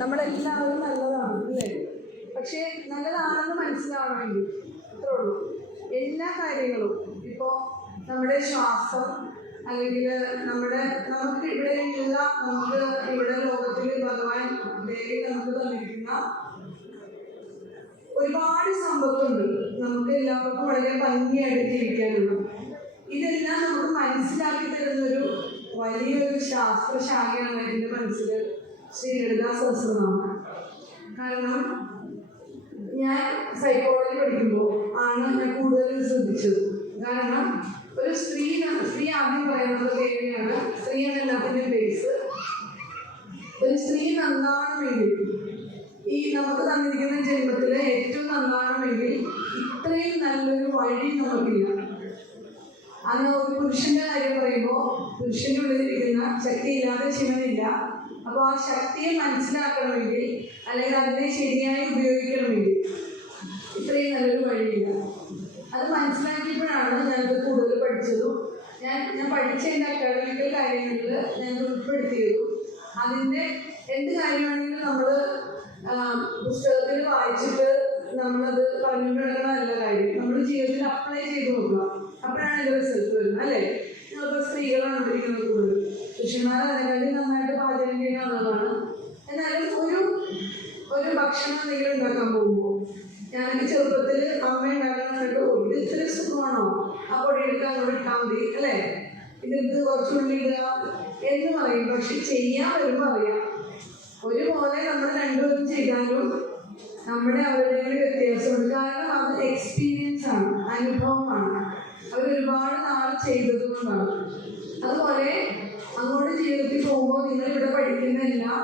നമ്മളെല്ലാവരും നല്ലതാണ് അല്ലേ? പക്ഷേ നല്ലതാണെന്ന് മനസ്സിലാവണമെങ്കിൽ അത്രേ ഉള്ളൂ. എല്ലാ കാര്യങ്ങളും ഇപ്പോൾ നമ്മുടെ ശ്വാസം അല്ലെങ്കിൽ നമുക്ക് ഇവിടെയുള്ള ഇവിടെ ലോകത്തിൽ ഭഗവാൻ നമുക്ക് തന്നിരിക്കുന്ന ഒരുപാട് സമ്പത്തുണ്ട്. നമുക്ക് എല്ലാവർക്കും വളരെ ഭംഗിയായിട്ട് ജീവിക്കാനുള്ളൂ. ഇതെല്ലാം നമുക്ക് മനസ്സിലാക്കി തരുന്നൊരു വലിയൊരു ശാസ്ത്രശാഖയാണ് എൻ്റെ മനസ്സിൽ ശ്രീ ലളിതാ സഹസ്രനാമം. കാരണം ഞാൻ സൈക്കോളജി പഠിക്കുമ്പോൾ ആണ് ഞാൻ കൂടുതൽ ശ്രദ്ധിച്ചത്. കാരണം ഒരു സ്ത്രീ ആദ്യം പറയുന്നത് ദേവിയാണ്. സ്ത്രീയാണ് എല്ലാത്തിൻ്റെയും ബേസ്. ഒരു സ്ത്രീ നന്നാവണമെങ്കിൽ, ഈ നമുക്ക് തന്നിരിക്കുന്ന ജന്മത്തിലെ ഏറ്റവും നന്നാവണമെങ്കിൽ ഇത്രയും നല്ലൊരു വഴി നമുക്കില്ല. അന്ന് ഒരു പുരുഷന്റെ കാര്യം പറയുമ്പോൾ പുരുഷന്റെ ഉള്ളിലിരിക്കുന്ന ശക്തിയില്ലാതെ ശിവനില്ല. അപ്പോൾ ആ ശക്തിയെ മനസ്സിലാക്കണമെങ്കിൽ അല്ലെങ്കിൽ അതിനെ ശരിയായി ഉപയോഗിക്കണമെങ്കിൽ ഇത്രയും നല്ലൊരു വഴിയില്ല. അത് മനസ്സിലാക്കിയപ്പോഴാണ് ഞാനത് കൂടുതൽ പഠിച്ചതും ഞാൻ പഠിച്ച എൻ്റെ അക്കാഡമിക്കൽ കാര്യങ്ങളിൽ ഞാൻ ഉൾപ്പെടുത്തിയതും. അതിൻ്റെ എന്ത് കാര്യമാണെങ്കിലും നമ്മൾ പുസ്തകത്തിൽ വായിച്ചിട്ട് നമ്മളത് പറഞ്ഞുകൊണ്ട് നടക്കണമല്ല കാര്യം. നമ്മൾ ജീവിതത്തിൽ അപ്ലൈ ചെയ്ത് നോക്കുക. അപ്പോഴാണ് അതിൻ്റെ റിസൾട്ട് വരുന്നത് അല്ലേ? ഞങ്ങളിപ്പോൾ സ്ത്രീകളാണ് ഇരിക്കുന്നത് കൂടുതൽ. പുരുഷന്മാർ അതിനെക്കാട്ടി നന്നായിട്ട് പാചകം ചെയ്യുന്ന ആളുകളാണ്. എന്നാലും ഒരു ഭക്ഷണം എന്തെങ്കിലും ഉണ്ടാക്കാൻ പോകുമ്പോൾ ഞാനൊക്കെ ചെറുപ്പത്തിൽ അമ്മ ഉണ്ടാക്കാനായിട്ട് ഇത് ഇത്ര സുഖമാണോ, ആ പൊടി എടുക്കാൻ അങ്ങോട്ട് ഇട്ടാൽ മതി അല്ലേ, ഇതെടുത്ത് കുറച്ചുള്ളി ഇടുക എന്ന് പറയും. പക്ഷെ ചെയ്യാൻ വരുമ്പോൾ അറിയാം ഒരുപോലെ നമ്മൾ രണ്ടുപേരും ചെയ്താലും നമ്മുടെ അവരുടെ വ്യത്യാസമുണ്ട്. കാരണം അത് എക്സ്പീരിയൻസ് ആണ്, അനുഭവമാണ്. അവരൊരുപാട് നാൾ ചെയ്തത് കൊണ്ടാണ്. അതുപോലെ അങ്ങോട്ട് ജീവിതത്തിൽ പോകുമ്പോൾ നിങ്ങളിവിടെ പഠിക്കുന്നതെല്ലാം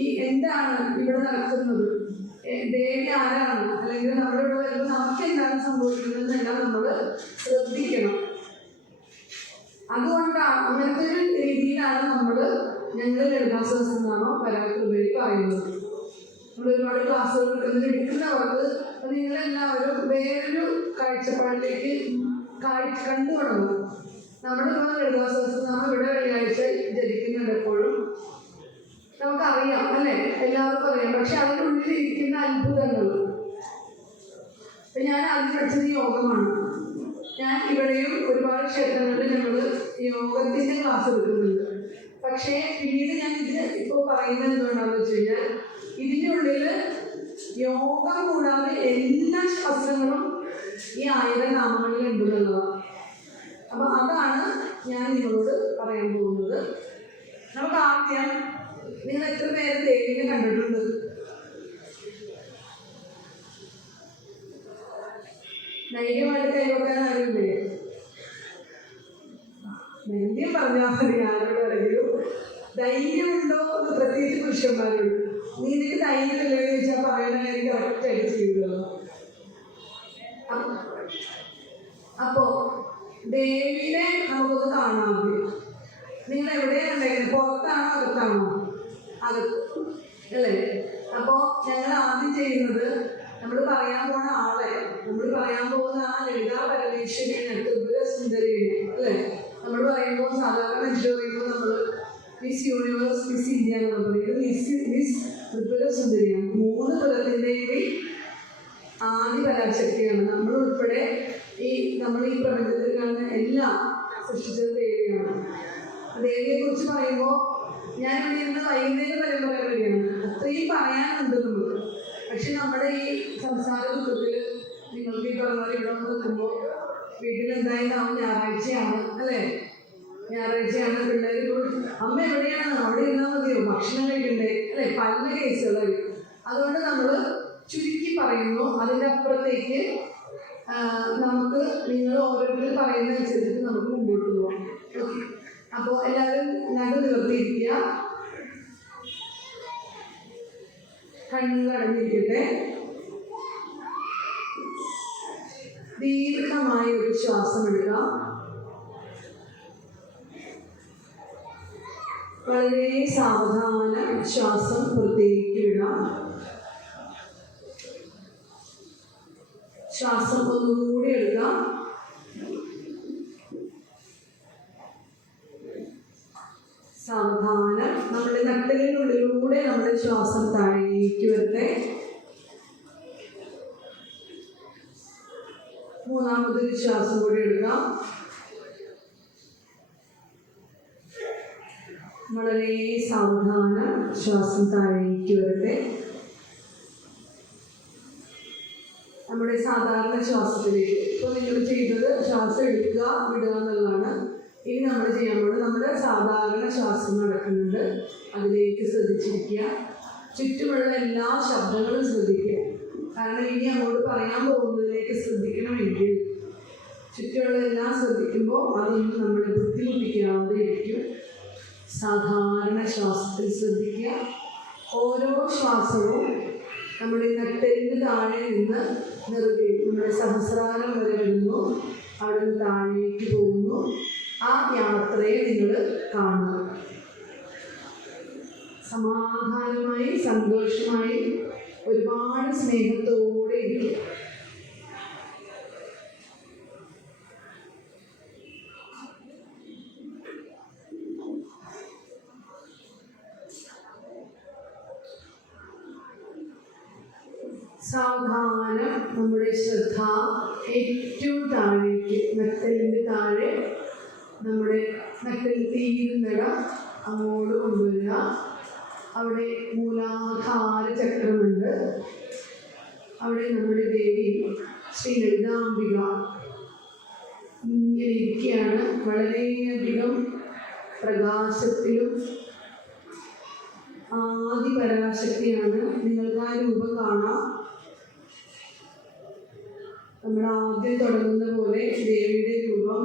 ഈ എന്താണ് ഇവിടെ നടക്കുന്നത്, ദേവി ആരാണ്, അല്ലെങ്കിൽ നമ്മുടെ ഇവിടെ വരുമ്പോൾ നമുക്ക് എന്താണ് സംഭവിക്കുന്നതെന്നെല്ലാം നമ്മൾ ശ്രദ്ധിക്കണം. അതുകൊണ്ടാണ് അങ്ങനത്തെ ഒരു രീതിയിലാണ് ഞങ്ങൾ ലളിതാ സഹസ്രനാമം പരാകൃതയിൽ പറയുന്നത്. നമ്മൾ ഒരുപാട് ക്ലാസ്സുകൾ എടുക്കുന്നവർക്ക് നിങ്ങളെല്ലാവരും വേറൊരു കാഴ്ചപ്പാടിലേക്ക് കണ്ടു തുടങ്ങും. നമ്മളിപ്പോൾ ലളിതാ സഹസ്രനാമം ഇവിടെ വെള്ളിയാഴ്ച ജപിക്കുന്നുണ്ട് എപ്പോഴും, നമുക്കറിയാം അല്ലേ, എല്ലാവർക്കും അറിയാം. പക്ഷെ അതിൻ്റെ ഉള്ളിലിരിക്കുന്ന അത്ഭുതങ്ങൾ. ഞാൻ ആദ്യം പഠിച്ചത് യോഗമാണ്. ഞാൻ ഇവിടെയും ഒരുപാട് ക്ഷേത്രങ്ങളിൽ ഞങ്ങൾ യോഗത്തിൻ്റെ ക്ലാസ് എടുക്കുന്നുണ്ട്. പക്ഷേ പിന്നീട് ഞാൻ ഇപ്പോൾ പറയുന്നത് എന്തുകൊണ്ടാണെന്ന് വെച്ച് കഴിഞ്ഞാൽ ഇതിൻ്റെ ഉള്ളിൽ യോഗം കൂടാതെ എല്ലാ ശാസ്ത്രങ്ങളും ഈ 1000 നാമങ്ങളിൽ ഉണ്ടെന്നുള്ളതാണ്. അപ്പം അതാണ് ഞാൻ നിങ്ങളോട് പറയാൻ പോകുന്നത്. നമുക്ക് ആദ്യം, നിങ്ങൾ എത്ര പേര് ദേവിനെ കണ്ടിട്ടുണ്ട്? ധൈര്യമായിട്ട് കൈവക്കാൻ ആരുമില്ലേ? ധൈര്യം പറഞ്ഞാൽ മതി. ആരോടാണെങ്കിലും ധൈര്യമുണ്ടോ എന്ന് പ്രത്യേകിച്ച് പുരുഷന്മാരുണ്ട്. നിനക്ക് ധൈര്യമില്ലെന്ന് ചോദിച്ചാൽ പറയണ കാര്യം കറക്റ്റായിട്ട് ചെയ്യുമല്ലോ. അപ്പോൾ ദേവിനെ നമുക്കൊന്ന് കാണാതെ, നിങ്ങൾ എവിടെയാണ് ഉണ്ടായിരുന്നത്? പുറത്താണോ അകത്താണോ? അകത്ത് അല്ലേ? അപ്പോൾ ഞങ്ങൾ ആദ്യം ചെയ്യുന്നത്, നമ്മൾ പറയാൻ പോകുന്ന ആളെ, നമ്മൾ പറയാൻ പോകുന്ന ആ ലളിതാ പരമേശ്വരിനെ, ത്രിപുര സുന്ദരിനെ അല്ലേ? നമ്മൾ പറയുമ്പോൾ സാധാരണ മനുഷ്യർ പറയുമ്പോൾ നമ്മൾ മിസ് യൂണിവേഴ്സ്, മിസ് ഇന്ത്യ എന്ന് പറയുന്നത് മിസ് ത്രിപുര സുന്ദരിയാണ്. 3 കുലത്തിൻ്റെയും ആദ്യ പരാശക്തിയാണ്. നമ്മൾ ഉൾപ്പെടെ നമ്മൾ ഈ പ്രപഞ്ചത്തിൽ കാണുന്ന എല്ലാം സൃഷ്ടിച്ചത് ദേവിയാണ്. ദേവിയെക്കുറിച്ച് പറയുമ്പോൾ ഞാനിവിടെ ഇരുന്ന് വൈകുന്നേരം പരമ്പര വരികയാണ്. അത്രയും പറയാനുണ്ട് നമുക്ക്. പക്ഷെ നമ്മുടെ ഈ സംസാര ദുഃഖത്തിൽ നിങ്ങൾക്ക് ഈ പറഞ്ഞാൽ ഇവിടെ വന്ന് നിൽക്കുമ്പോൾ വീട്ടിൽ എന്തായാലും ഞായറാഴ്ചയാണ് അല്ലേ? ഞായറാഴ്ചയാണ്. പിള്ളേർ അമ്മ എവിടെയാണ്, അവിടെ ഇരുന്നാൽ മതിയോ, ഭക്ഷണം കഴിക്കണ്ടേ അല്ലേ? പല കേസുകളായി. അതുകൊണ്ട് നമ്മൾ ചുരുക്കി പറയുന്നു. അതിൻ്റെ അപ്പുറത്തേക്ക് നമുക്ക് നിങ്ങൾ ഓരോരുത്തരും പറയുന്നതനുസരിച്ച് നമുക്ക് മുമ്പോട്ട് പോകാം. ഓക്കെ, അപ്പോൾ എല്ലാവരും നടു നിവർത്തിയിരിക്കുക, കണ്ണുകൾ അടഞ്ഞിരിക്കട്ടെ. ദീർഘമായ ഒരു ശ്വാസം എടുക്കുക. വളരെ സാവധാനം ശ്വാസം പുറത്തേക്ക് വിടാം. ശ്വാസം ഒന്നുകൂടി എടുക്കാം. സാവധാനം നമ്മുടെ നട്ടലിനുള്ളിലൂടെ നമ്മുടെ ശ്വാസം താഴേക്ക് വരട്ടെ. മൂന്നാമതൊരു ശ്വാസം കൂടി എടുക്കാം. വളരെ സാവധാനം ശ്വാസം താഴേക്ക് വരട്ടെ. നമ്മുടെ സാധാരണ ശ്വാസത്തിലേക്ക്. ഇപ്പോൾ നിങ്ങൾ ചെയ്തത് ശ്വാസം എടുക്കുക വിടുക എന്നുള്ളതാണ്. ഇനി നമ്മൾ ചെയ്യാൻ പോകുന്നത് നമ്മുടെ സാധാരണ ശ്വാസം നടക്കുന്നുണ്ട്, അതിലേക്ക് ശ്രദ്ധിച്ചിരിക്കുക. ചുറ്റുമുള്ള എല്ലാ ശബ്ദങ്ങളും ശ്രദ്ധിക്കുക. കാരണം ഇനി അങ്ങോട്ട് പറയാൻ പോകുന്നതിലേക്ക് ശ്രദ്ധിക്കണമെങ്കിൽ ചുറ്റുമുള്ള എല്ലാം ശ്രദ്ധിക്കുമ്പോൾ അതൊന്നും നമ്മളെ ബുദ്ധിമുട്ടിക്കാതെ ഇരിക്കും. സാധാരണ ശ്വാസത്തിൽ ശ്രദ്ധിക്കുക. ഓരോ ശ്വാസവും നമ്മുടെ നട്ടെല്ലിന് താഴെ നിന്ന് നിർത്തി നമ്മുടെ സഹസ്രാരം വരെ വരുന്നു, അവിടെ നിന്ന് താഴേക്ക് പോകുന്നു. ആ യാത്രയെ നിങ്ങൾ കാണുക. സമാധാനമായി സന്തോഷമായി ഒരുപാട് സ്നേഹത്തോടെ ഇരിക്കുക. സാവധാനം നമ്മുടെ ശ്രദ്ധ ഏറ്റവും താഴേക്ക് നട്ടെല്ലിൻ്റെ താഴെ നമ്മുടെ നട്ടെല്ല് തീരുന്നിടം അങ്ങോട്ട് കൊണ്ടുവരിക. അവിടെ മൂലാധാര ചക്രമുണ്ട്. അവിടെ നമ്മുടെ ദേവി ശ്രീ ലളിതാംബിക ഇങ്ങനെ ഇരിക്കുകയാണ്. വളരെയധികം പ്രകാശത്തിലും ആദിപരാശക്തിയാണ്. നിങ്ങൾക്ക് ആ രൂപം കാണാം. നമ്മൾ ആദ്യം തുടങ്ങുന്ന പോലെ ദേവിയുടെ രൂപം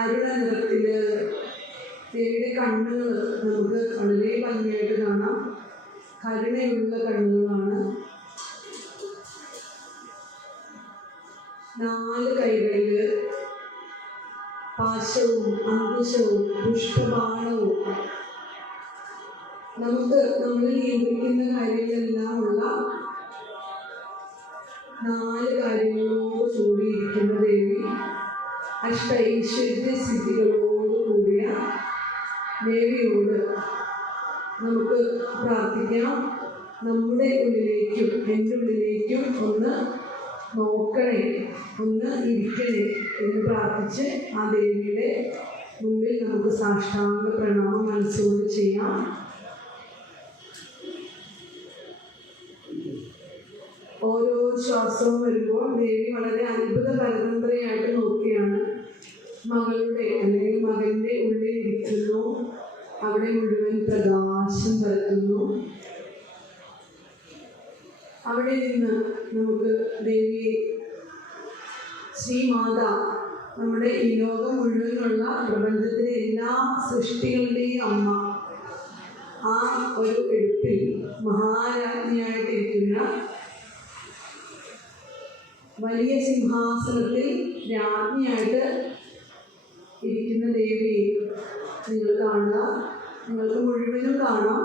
അരുണ നിറത്തിൽ. ദേവിയുടെ കണ്ണുകൾ നമുക്ക് വളരെ ഭംഗിയായിട്ട് കാണാം. കരുണയുള്ള കണ്ണുകളാണ്. 4 കൈകളിൽ പാശവും അങ്കുശവും പുഷ്പബാണവും നമ്മൾ നിയന്ത്രിക്കുന്ന കാര്യങ്ങളെല്ലാം ഉള്ള 4 കാര്യങ്ങളോട് കൂടിയിരിക്കുന്ന ദേവി, അഷ്ടൈശ്വര്യ സിദ്ധികളോട് കൂടിയ ദേവിയോട് നമുക്ക് പ്രാർത്ഥിക്കാം. നമ്മുടെ ഉള്ളിലേക്കും എൻ്റെ ഉള്ളിലേക്കും ഒന്ന് നോക്കണേ, ഒന്ന് ഇരിക്കണേ എന്ന് പ്രാർത്ഥിച്ച് ആ ദേവിയുടെ മുമ്പിൽ നമുക്ക് സാഷ്ടാംഗ പ്രണാമം മനസ്സുകൊണ്ട് ചെയ്യാം. ഓരോ ശ്വാസവും വരുമ്പോൾ ദേവി വളരെ അത്ഭുത പരതന്ത്രയായിട്ട് നോക്കുകയാണ്. മകളുടെ അല്ലെങ്കിൽ മകൻ്റെ ഉള്ളിൽ ഇരിക്കുന്നു. അവിടെ മുഴുവൻ പ്രകാശം പരത്തുന്നു. അവിടെ നിന്ന് നമുക്ക് ദേവി ശ്രീമാത, നമ്മുടെ ഈ ലോകം മുഴുവനുള്ള പ്രപഞ്ചത്തിലെ എല്ലാ സൃഷ്ടികളുടെയും അമ്മ, ആ ഒരു എടുപ്പിൽ മഹാരാജ്ഞിയായിട്ടിരിക്കുന്ന വലിയ സിംഹാസനത്തിൽ രാജ്ഞിയായിട്ട് ഇരിക്കുന്ന ദേവിയെ നിങ്ങൾ കാണുക. നിങ്ങൾക്ക് മുഴുവനും കാണാം.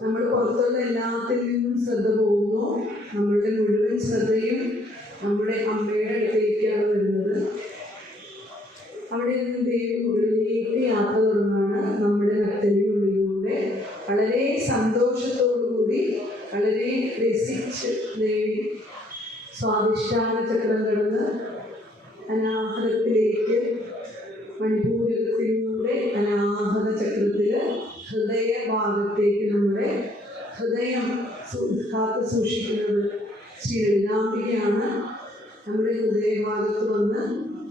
നമ്മൾ പുറത്തുള്ള എല്ലാത്തിൽ നിന്നും ശ്രദ്ധ പോകുന്നു. നമ്മളുടെ മുഴുവൻ ശ്രദ്ധയും നമ്മുടെ അമ്മയുടെ അടുത്തേക്കാണ് വരുന്നത്. അവിടെ നിന്ന് ദേവി മുകളിലേക്ക് യാത്ര തുടങ്ങുകയാണ്. നമ്മുടെ നട്ടെല്ലിനുള്ളിലൂടെ വളരെ സന്തോഷത്തോടു കൂടി വളരെ രസിച്ച് ദേവി സ്വാധിഷ്ഠാന ചക്രം കടന്ന് അനാഹതത്തിലേക്ക് മണിപൂരകത്തിലൂടെ അനാഹത ചക്രത്തിൽ ഹൃദയഭാഗത്തേക്ക് നമ്മുടെ ഹൃദയം കാത്തു സൂക്ഷിക്കുന്നത് ശ്രീ ലളിതാംബികയാണ്. നമ്മുടെ ഹൃദയഭാഗത്ത് വന്ന്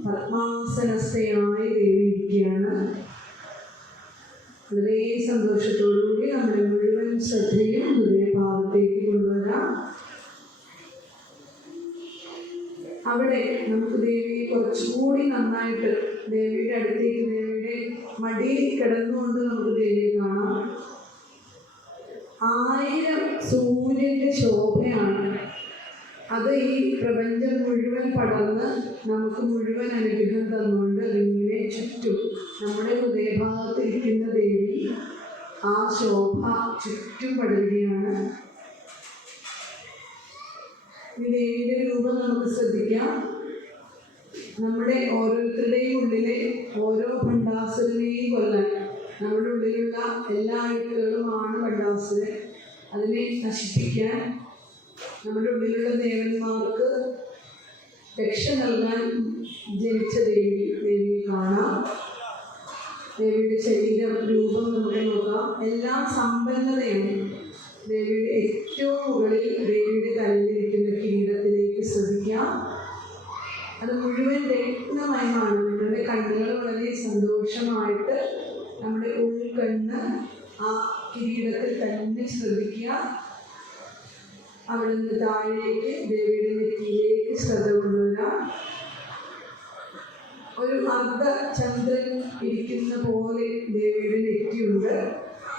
പത്മാസനസ്ഥയായി ദേവിയിരിക്കുകയാണ്. വളരെ സന്തോഷത്തോടുകൂടി നമ്മുടെ മുഴുവൻ ശ്രദ്ധയും ഹൃദയഭാഗത്തേക്ക് കൊണ്ടുവരാം. അവിടെ നമുക്ക് ദേവിയെ കുറച്ചുകൂടി നന്നായിട്ട് ദേവിയുടെ അടുത്തേക്ക്, ദേവിയുടെ മടിയിൽ കിടന്നുകൊണ്ട് നമുക്ക് ദേവിയെ കാണാം. 1000 സൂര്യൻ്റെ ശോഭയാണ്. അത് ഈ പ്രപഞ്ചം മുഴുവൻ പടർന്ന് നമുക്ക് മുഴുവൻ അനുഗ്രഹം തന്നുകൊണ്ട് അതിങ്ങനെ ചുറ്റും നമ്മുടെ ഹൃദയഭാഗത്തിരിക്കുന്ന ദേവി ആ ശോഭ ചുറ്റും പടരുകയാണ്. ഈ ദേവിയുടെ രൂപം നമുക്ക് ശ്രദ്ധിക്കാം. നമ്മുടെ ഓരോരുത്തരുടെയും ഉള്ളിലെ ഓരോ ഭണ്ഡാസുരനെയും കൊല്ലാൻ നമ്മുടെ ഉള്ളിലുള്ള എല്ലാ അഴുക്കുകളുമാണ് ഭണ്ഡാസുരൻ. അതിനെ നശിപ്പിക്കാൻ നമ്മുടെ ഉള്ളിലുള്ള ദേവന്മാർക്ക് രക്ഷ നൽകാൻ ജനിച്ച ദേവിയെ കാണാം. ദേവിയുടെ ശരീരം രൂപം നമുക്ക് നോക്കാം. എല്ലാം സമ്പന്നതയാണ്. ദേവിയുടെ ഏറ്റവും മുകളിൽ ദേവിയുടെ തലയിലിരിക്കുന്ന കിരീടത്തിലേക്ക് ശ്രദ്ധിക്കാം. അത് മുഴുവൻ രത്നമയമാണ്. നിങ്ങളുടെ കണ്ണുകൾ വളരെ സന്തോഷമായിട്ട് നമ്മുടെ ഉൾക്കണ്ണ് ആ കിരീടത്തിൽ തന്നെ ശ്രദ്ധിക്കുക. അവിടെ നിന്ന് താഴേക്ക് ദേവിയുടെ നെറ്റിയിലേക്ക് ശ്രദ്ധ കൊണ്ടുവരാം. ഒരു അർദ്ധ ചന്ദ്രൻ ഇരിക്കുന്ന പോലെ ദേവിയുടെ നെറ്റിയുണ്ട്.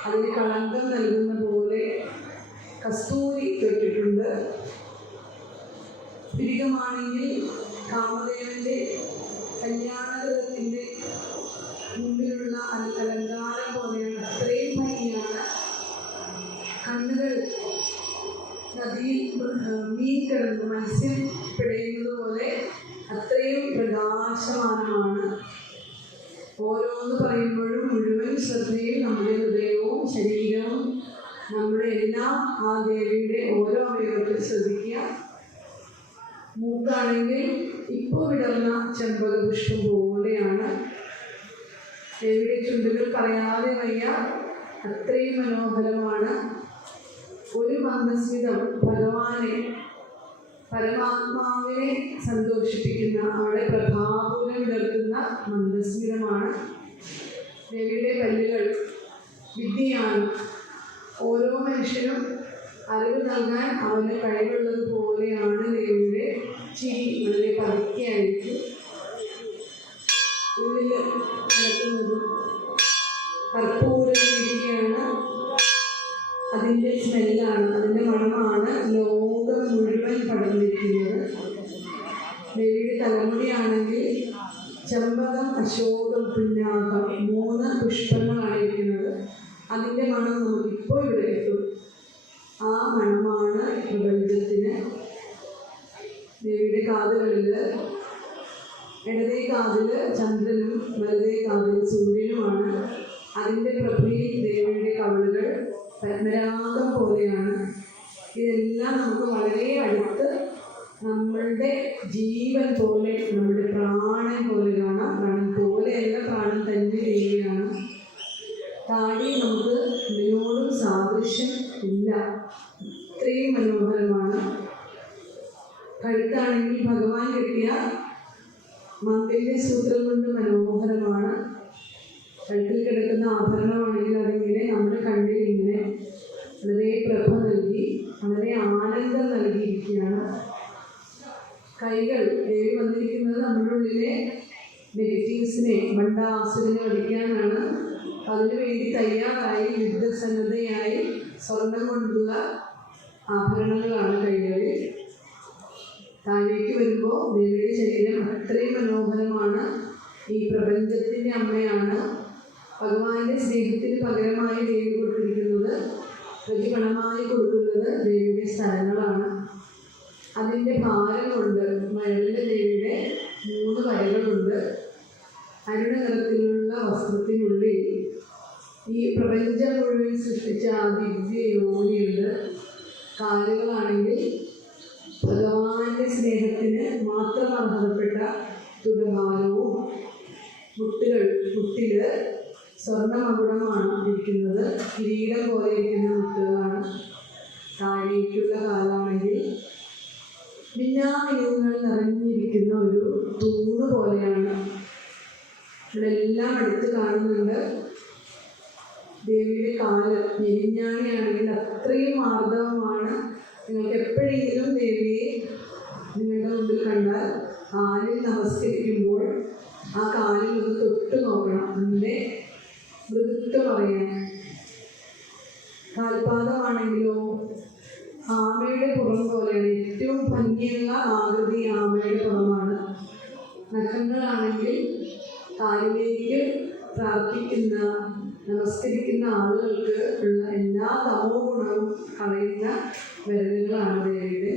അതിന് കളങ്കം നൽകുന്ന പോലെ കസ്തൂരി തൊട്ടിട്ടുണ്ട്. പുരികമാണെങ്കിൽ കാമദേവന്റെ കല്യാണഗൃഹത്തിൻ്റെ മുമ്പിലുള്ള അലങ്കാരം പോലെയാണ്. അത്രയും ഭംഗിയാണ്. കണ്ണുകൾ നദിയിൽ മീൻ കിടന്ന് മത്സ്യം പിടയുന്നത് പോലെ അത്രയും പ്രകാശമാനമാണ്. ഓരോന്ന് പറയുമ്പോഴും മുഴുവൻ ശ്രദ്ധയും നമ്മുടെ ഹൃദയവും ശരീരവും നമ്മുടെ എല്ലാം ആ ദേവിയുടെ ഓരോ അവയവത്തിൽ ശ്രദ്ധിക്കുക. മൂക്കാണെങ്കിൽ ഇപ്പോൾ വിടർന്ന ചെമ്പകപുഷ്പം പോലെയാണ്. ദേവിയുടെ ചുണ്ടുകൾ പറയാതെ വയ്യ, അത്രയും മനോഹരമാണ്. ഒരു മന്ദസ്മിതം ഭഗവാനെ, പരമാത്മാവിനെ സന്തോഷിപ്പിക്കുന്ന, അവിടെ പ്രഭാപൂരം വിടർത്തുന്ന മന്ദസ്മിതമാണ്. ദേവിയുടെ പല്ലുകൾ വിദ്യയാണ്. ഓരോ മനുഷ്യനും അറിവ് നൽകാൻ അവന് കഴിവുള്ളത് പോലെയാണ് ദേവിയുടെ ചിരി. വളരെ പതുക്കെയായിരിക്കും. ഉള്ളിൽ കിടക്കുന്നത് കർപ്പൂരം ഇരിക്കുകയാണ്. അതിൻ്റെ സ്മെല്ലാണ്, അതിൻ്റെ മണമാണ് ലോകം മുഴുവൻ പടർന്നിരിക്കുന്നത്. ദേവിയുടെ തലമുടിയാണെങ്കിൽ ചെമ്പകം, അശോകം, പുന്നാകം 3 പുഷ്പങ്ങളാണ് ഇരിക്കുന്നത്. അതിൻ്റെ മണം നമുക്കിപ്പോൾ ഇവിടെ കിട്ടും. ആ മണമാണ് പ്രപഞ്ചത്തിന്. ദേവിയുടെ കാതുകളിൽ ഇടതേ കാതിൽ ചന്ദ്രനും വലതേ കാതിൽ സൂര്യനുമാണ്. അതിൻ്റെ പ്രഭയിൽ ദേവിയുടെ കവിളുകൾ പത്മരാഗം പോലെയാണ്. ഇതെല്ലാം നമുക്ക് വളരെ അടുത്ത് നമ്മളുടെ ജീവൻ പോലെ, നമ്മുടെ പ്രാണൻ പോലെ കാണാം. പ്രാണൻ പോലെയല്ല, പ്രാണൻ തന്നെ ദേവിയാണ്. താടി നമുക്ക് ഇതിനോടും സാദൃശ്യം ഇല്ല, ഇത്രയും മനോഹരമാണ്. കഴുത്താണെങ്കിൽ ഭഗവാൻ കെട്ടിയ മന്ത്രിൻ്റെ സൂത്രം കൊണ്ട് മനോഹരമാണ്. കഴുത്തിൽ കിടക്കുന്ന ആഭരണമാണെങ്കിൽ അതിങ്ങനെ നമ്മുടെ കണ്ണിൽ ഇങ്ങനെ വളരെ പ്രഭ നൽകി, വളരെ ആനന്ദം നൽകിയിരിക്കുകയാണ്. കൈകൾ, ദേവി വന്നിരിക്കുന്നത് നമ്മുടെ ഉള്ളിലെ നെഗറ്റീവ്സിനെ, ഭണ്ഡാസുരനെ വധിക്കാനാണ്. അതിനുവേണ്ടി തയ്യാറായി യുദ്ധസന്നദ്ധയായി സ്വർണം കൊണ്ടുള്ള ആഭരണങ്ങളാണ് കൈകളിൽ. താഴേക്ക് വരുമ്പോൾ ദേവിയുടെ ശരീരം അത്രയും മനോഹരമാണ്. ഈ പ്രപഞ്ചത്തിൻ്റെ അമ്മയാണ്. ഭഗവാന്റെ സ്നേഹത്തിന് പകരമായി ദേവി കൊടുത്തിരിക്കുന്നത്, പ്രതിപണമായി കൊടുക്കുന്നത് ദേവിയുടെ സ്ഥലങ്ങളാണ്. അതിൻ്റെ ഭാരം കൊണ്ട് മഴവിലെ ദേവിയുടെ 3 വരകളുണ്ട്. അരുണ നിറത്തിലുള്ള വസ്ത്രത്തിനുള്ളിൽ ഈ പ്രപഞ്ചം മുഴുവൻ സൃഷ്ടിച്ച ആ ദിവ്യ യോനിയുണ്ട്. കാലുകളാണെങ്കിൽ ഭഗവാന്റെ സ്നേഹത്തിന് മാത്രം അർഹതപ്പെട്ട തുകഭാരവും. മുട്ടിൽ സ്വർണ്ണമകുടമാണ് ഇരിക്കുന്നത്. കിരീടം പോലെ ഇരിക്കുന്ന മുട്ടുകളാണ്. താഴേക്കുള്ള കാലാണെങ്കിൽ മിന്നാമിനുങ്ങൾ നിറഞ്ഞിരിക്കുന്ന ഒരു തൂണ് പോലെയാണ്. ഇവിടെല്ലാം അടുത്ത് കാണുന്നുണ്ട്. ദേവിയുടെ കാല് ഞെരിഞ്ഞാണിയാണെങ്കിൽ അത്രയും ആർദ്രവമാണ്. നിങ്ങൾക്ക് എപ്പോഴെങ്കിലും ദേവിയെ നിങ്ങളുടെ മുമ്പിൽ കണ്ടാൽ കാലിൽ നമസ്കരിക്കുമ്പോൾ ആ കാലിൽ ഒന്ന് തൊട്ട് നോക്കണം. അതിൻ്റെ മൃദുത്വം അറിയാൻ. കാൽപാദമാണെങ്കിലോ ആമയുടെ പുറം പോലെയാണ്. ഏറ്റവും ഭംഗിയുള്ള ആകൃതി ആമയുടെ പുറമാണ്. നഖങ്ങളാണെങ്കിൽ കാലിലേക്ക് പ്രാർത്ഥിക്കുന്ന, നമസ്കരിക്കുന്ന ആളുകൾക്ക് ഉള്ള എല്ലാ തമോ ഗുണവും കളയുന്ന വിരലുകളാണ് ദേവിയുടെ.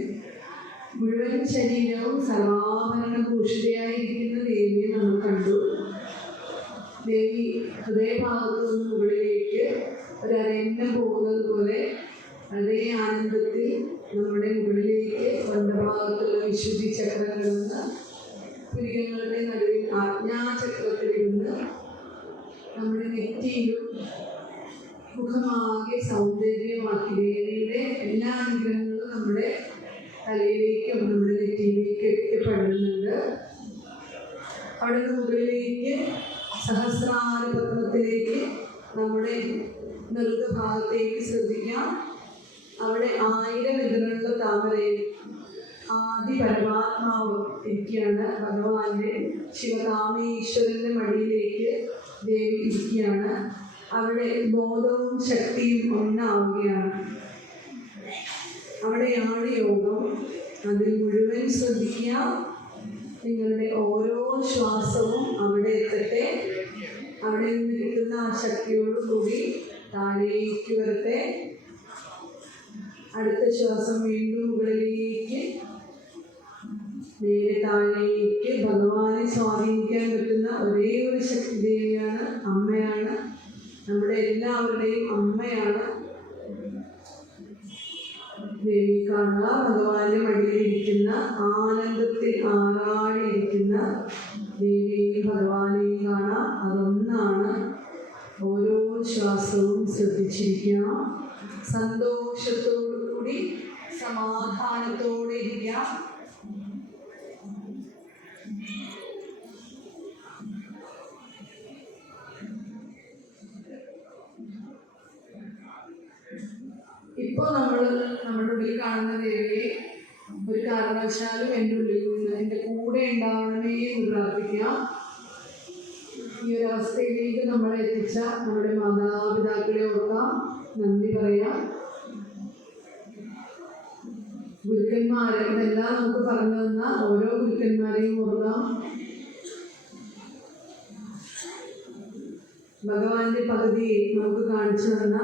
മുഴുവൻ ശരീരവും സർവാഭരണ ഭൂഷിതയായിരിക്കുന്ന ദേവിയെ നമ്മൾ കണ്ടു. ദേവി ഹൃദയഭാഗത്തു നിന്ന് മുകളിലേക്ക് ഒരരണ്യം പോകുന്നത് പോലെ അതേ ആനന്ദത്തിൽ നമ്മുടെ മുകളിലേക്ക് വലഭാഗത്തുള്ള വിശുദ്ധി ചക്രങ്ങളിൽ നിന്ന് പുരികങ്ങളുടെ നടുവിൽ ആജ്ഞാചക്രത്തിലിരുന്ന് നമ്മുടെ നെറ്റിയിലും മുഖമാകെ സൗന്ദര്യമാക്കി ദേവിയുടെ എല്ലാ അനുഗ്രഹങ്ങളും നമ്മുടെ തലയിലേക്കും നമ്മുടെ നെറ്റിയിലേക്ക് എത്തിപ്പെടുന്നുണ്ട്. അവിടെ നിന്ന് മുകളിലേക്ക് സഹസ്രാരപത്മത്തിലേക്ക് നമ്മുടെ നൃത്തഭാഗത്തേക്ക് ശ്രദ്ധിക്കാം. അവിടെ 1000 ഇതിലുള്ള താമരയിൽ ആദി പരമാത്മാവ് ഇരിക്കുകയാണ്. ഭഗവാന്റെ ശിവകാമേശ്വരന്റെ മടിയിലേക്ക് ദേവി ഇരിക്കുകയാണ്. അവിടെ ബോധവും ശക്തിയും ഒന്നാവുകയാണ്. അവിടെയാണ് യോഗം. അതിൽ മുഴുവൻ ശ്രദ്ധിക്കുക. നിങ്ങളുടെ ഓരോ ശ്വാസവും അവിടെ എത്തട്ടെ. അവിടെ നിന്ന് കിട്ടുന്ന ആ ശക്തിയോടുകൂടി താഴേക്ക് വരട്ടെ. അടുത്ത ശ്വാസം വീണ്ടും മുകളിലേക്ക്, നേരെ താഴേക്ക്. ഭഗവാനെ സ്വാധീനിക്കാൻ പറ്റുന്ന ഒരേ ഒരു ശക്തി ദേവിയാണ്, അമ്മയാണ്. നമ്മുടെ എല്ലാവരുടെയും അമ്മയാണ് ദേവി. കാണുക, ഭഗവാന്റെ മടിയിലിരിക്കുന്ന ആനന്ദത്തിൽ ആറാടിയിരിക്കുന്ന ദേവിയെയും ഭഗവാനെയും കാണാം. അതൊന്നാണ്. ഓരോ ശ്വാസവും ശ്രദ്ധിച്ചിരിക്കുക. സന്തോഷത്തോടു കൂടി സമാധാനത്തോടെ ഇരിക്കുക. ഇപ്പോൾ നമ്മുടെ ഉള്ളിൽ കാണുന്ന ദേവിയെ ഒരു കാരണവശാലും എൻ്റെ ഉള്ളിൽ നിന്ന് എൻ്റെ കൂടെ ഉണ്ടാവണമേ എന്ന് പ്രാർത്ഥിക്കാം. ഈ ഒരു അവസ്ഥയിലേക്ക് നമ്മളെ എത്തിച്ച നമ്മുടെ മാതാപിതാക്കളെ ഓർക്കാം, നന്ദി പറയാം. ഗുരുക്കന്മാരെ ഇതെല്ലാം നമുക്ക് പറഞ്ഞു തന്ന ഓരോ ഗുരുക്കന്മാരെയും ഓർക്കാം. ഭഗവാന്റെ പകുതിയെ നമുക്ക് കാണിച്ചു തന്ന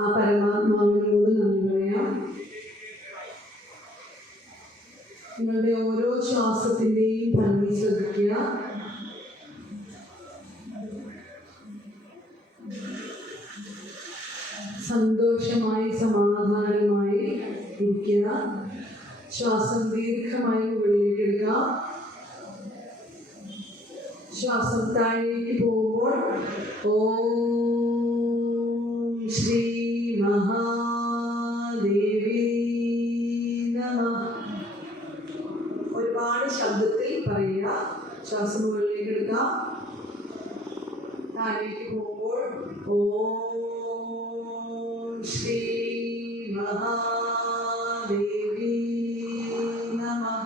ആ പരമാത്മാവിനോട് നന്ദി പറയാം. നിങ്ങളുടെ ഓരോ ശ്വാസത്തിൻ്റെയും ഭംഗി ശ്രദ്ധിക്കുക. സന്തോഷമായി സമാധാനമായി ഇരിക്കുക. ശ്വാസം ദീർഘമായി മുകളിലേക്ക് എടുക്കുക. ശ്വാസം താഴേക്ക് പോകുമ്പോൾ ഓം ശ്രീ മഹാദേവി നമഃ ഒരുപാട് ശബ്ദത്തിൽ പറയുക. ശ്വാസം മുകളിലേക്ക് എടുക്കുക. താഴേക്ക് പോകുമ്പോൾ ഓം ശ്രീ മഹാദേവി നമഃ.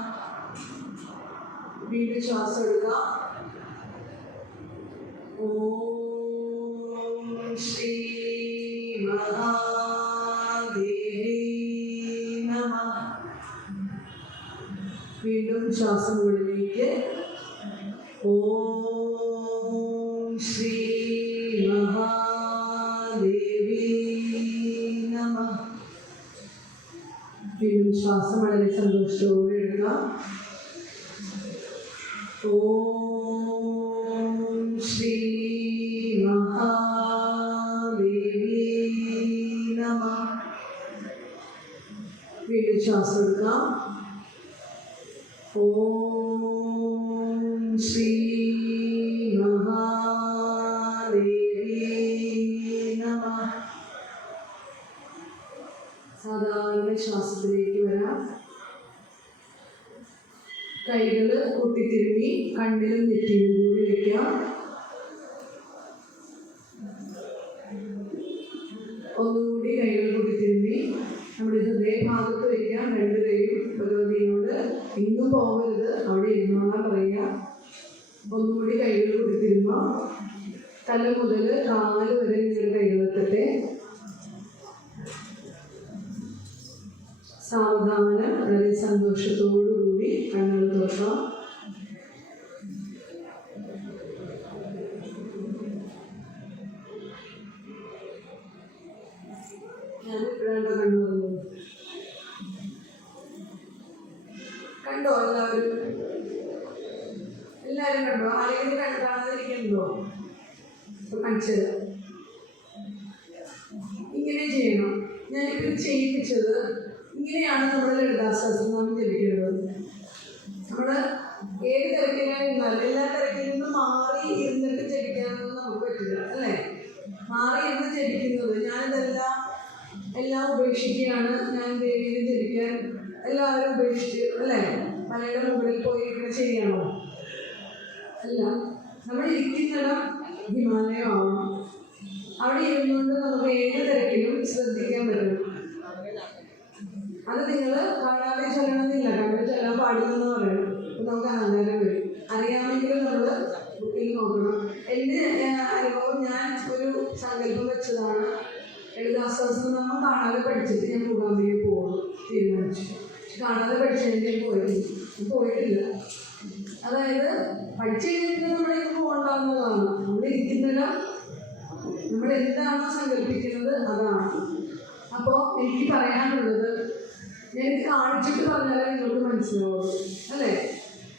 വീണ്ടും ശ്വാസം എടുക്കുക. ഓം ശ്രീ മഹാദേവി നമഃ. വീണ്ടും ശ്വാസം മുകളിലേക്ക്. ഓം ശ്രീ മഹാദേവി നമഃ. വീണ്ടും ശ്വാസം വളരെ സന്തോഷത്തോടെ എടുക്കുക. ഓം ശ്രീ മഹാദേവി നമഃ. വീണ്ടും ശ്വാസം എടുക്കാം. ഓം ശ്രീ മഹാദേവി നമഃ. സാധാരണ ശ്വാസത്തിലേക്ക് വരാം. കൈകൾ കുത്തിത്തിരുമ്മി കണ്ണിലും നെറ്റിയിലും കൂടി വയ്ക്കാം. ഒന്നുകൂടി കൈകൾ കുത്തിത്തിരുമ്മി നമ്മുടെ ഹൃദയഭാഗത്ത് വയ്ക്കാം. രണ്ട് കൈയും ഭഗവതിയോട് എങ്ങും പോകരുത്, അവിടെ ഇരുന്നോളാൻ പറയുക. ഒന്നുകൂടി കൈകൾ കുത്തിത്തിരുമ്മ. തല മുതൽ കാല് വരെ നിങ്ങളുടെ കൈകളെത്തട്ടെ. സാവധാനം വളരെ സന്തോഷത്തോടുകൂടി കണ്ണുകൾ തുറക്കാം. ഞാനിപ്പോഴാണ് കണ്ണു തുറന്നത്. കണ്ടോ എല്ലാവരും? എല്ലാവരും എല്ലാവരും കണ്ടോ? ആരെങ്കിലും കാണാതിരിക്കുന്നുണ്ടോ? കാണിച്ചത് ഇങ്ങനെ ചെയ്യണം. ഞാനിപ്പോൾ ചെയ്യിപ്പിച്ചത് ഇങ്ങനെയാണ് നമ്മൾ ലളിതാ സഹസ്രനാമം ജപിക്കേണ്ടത്. നമ്മൾ ഏത് തിരക്കിലായിരുന്നാലും എല്ലാ തിരക്കിൽ നിന്നും മാറി ഇരുന്നിട്ട് ജപിക്കാനൊന്നും നമുക്ക് പറ്റില്ല, അല്ലേ? മാറി ഇരുന്ന് ജപിക്കുന്നത് എല്ലാം ഉപേക്ഷിക്കുകയാണ്. ഞാൻ ദേവിയെ ജപിക്കാൻ എല്ലാവരും ഉപേക്ഷിച്ച്, അല്ലേ? മലയുടെ മുകളിൽ പോയി ഇങ്ങനെ ചെയ്യണോ? അല്ല. നമ്മൾ ഇരിക്കുന്നിടം ഹിമാലയമാവണം. അവിടെ ഇരുന്നുകൊണ്ട് നമുക്ക് ഏത് തിരക്കിലും ശ്രദ്ധിക്കാൻ പറ്റണം. അത് നിങ്ങൾ കാണാതെ ചൊല്ലണമെന്നില്ല, കണ്ടു ചൊല്ലാൻ പാടില്ലെന്ന് പറയണം. നമുക്ക് അഹങ്കാരം വരും. അറിയാമെങ്കിലും നമ്മൾ ബുക്കിൽ നോക്കണം. എൻ്റെ അനുഭവം, ഞാൻ ഒരു സങ്കല്പം വെച്ചതാണ്. ലളിതാ സഹസ്രനാമം കാണാതെ പഠിച്ചിട്ട് ഞാൻ മൂകാംബികയിൽ പോകുന്നു തീരുമാനിച്ചു. കാണാതെ പഠിച്ചതിന് ഞാൻ പോയിട്ടില്ല. അതായത് പഠിച്ചു കഴിഞ്ഞിട്ട് നമ്മളിത് പോകണ്ടാവുന്നതാണ്. നമ്മളിരിക്കുന്നില്ല, നമ്മൾ എന്താണോ സങ്കല്പിക്കുന്നത് അതാണ്. അപ്പോൾ എനിക്ക് പറയാനുള്ളത്, ഞാനിത് കാണിച്ചിട്ട് പറഞ്ഞാലേ നിങ്ങൾക്ക് മനസ്സിലാവുള്ളൂ, അല്ലേ?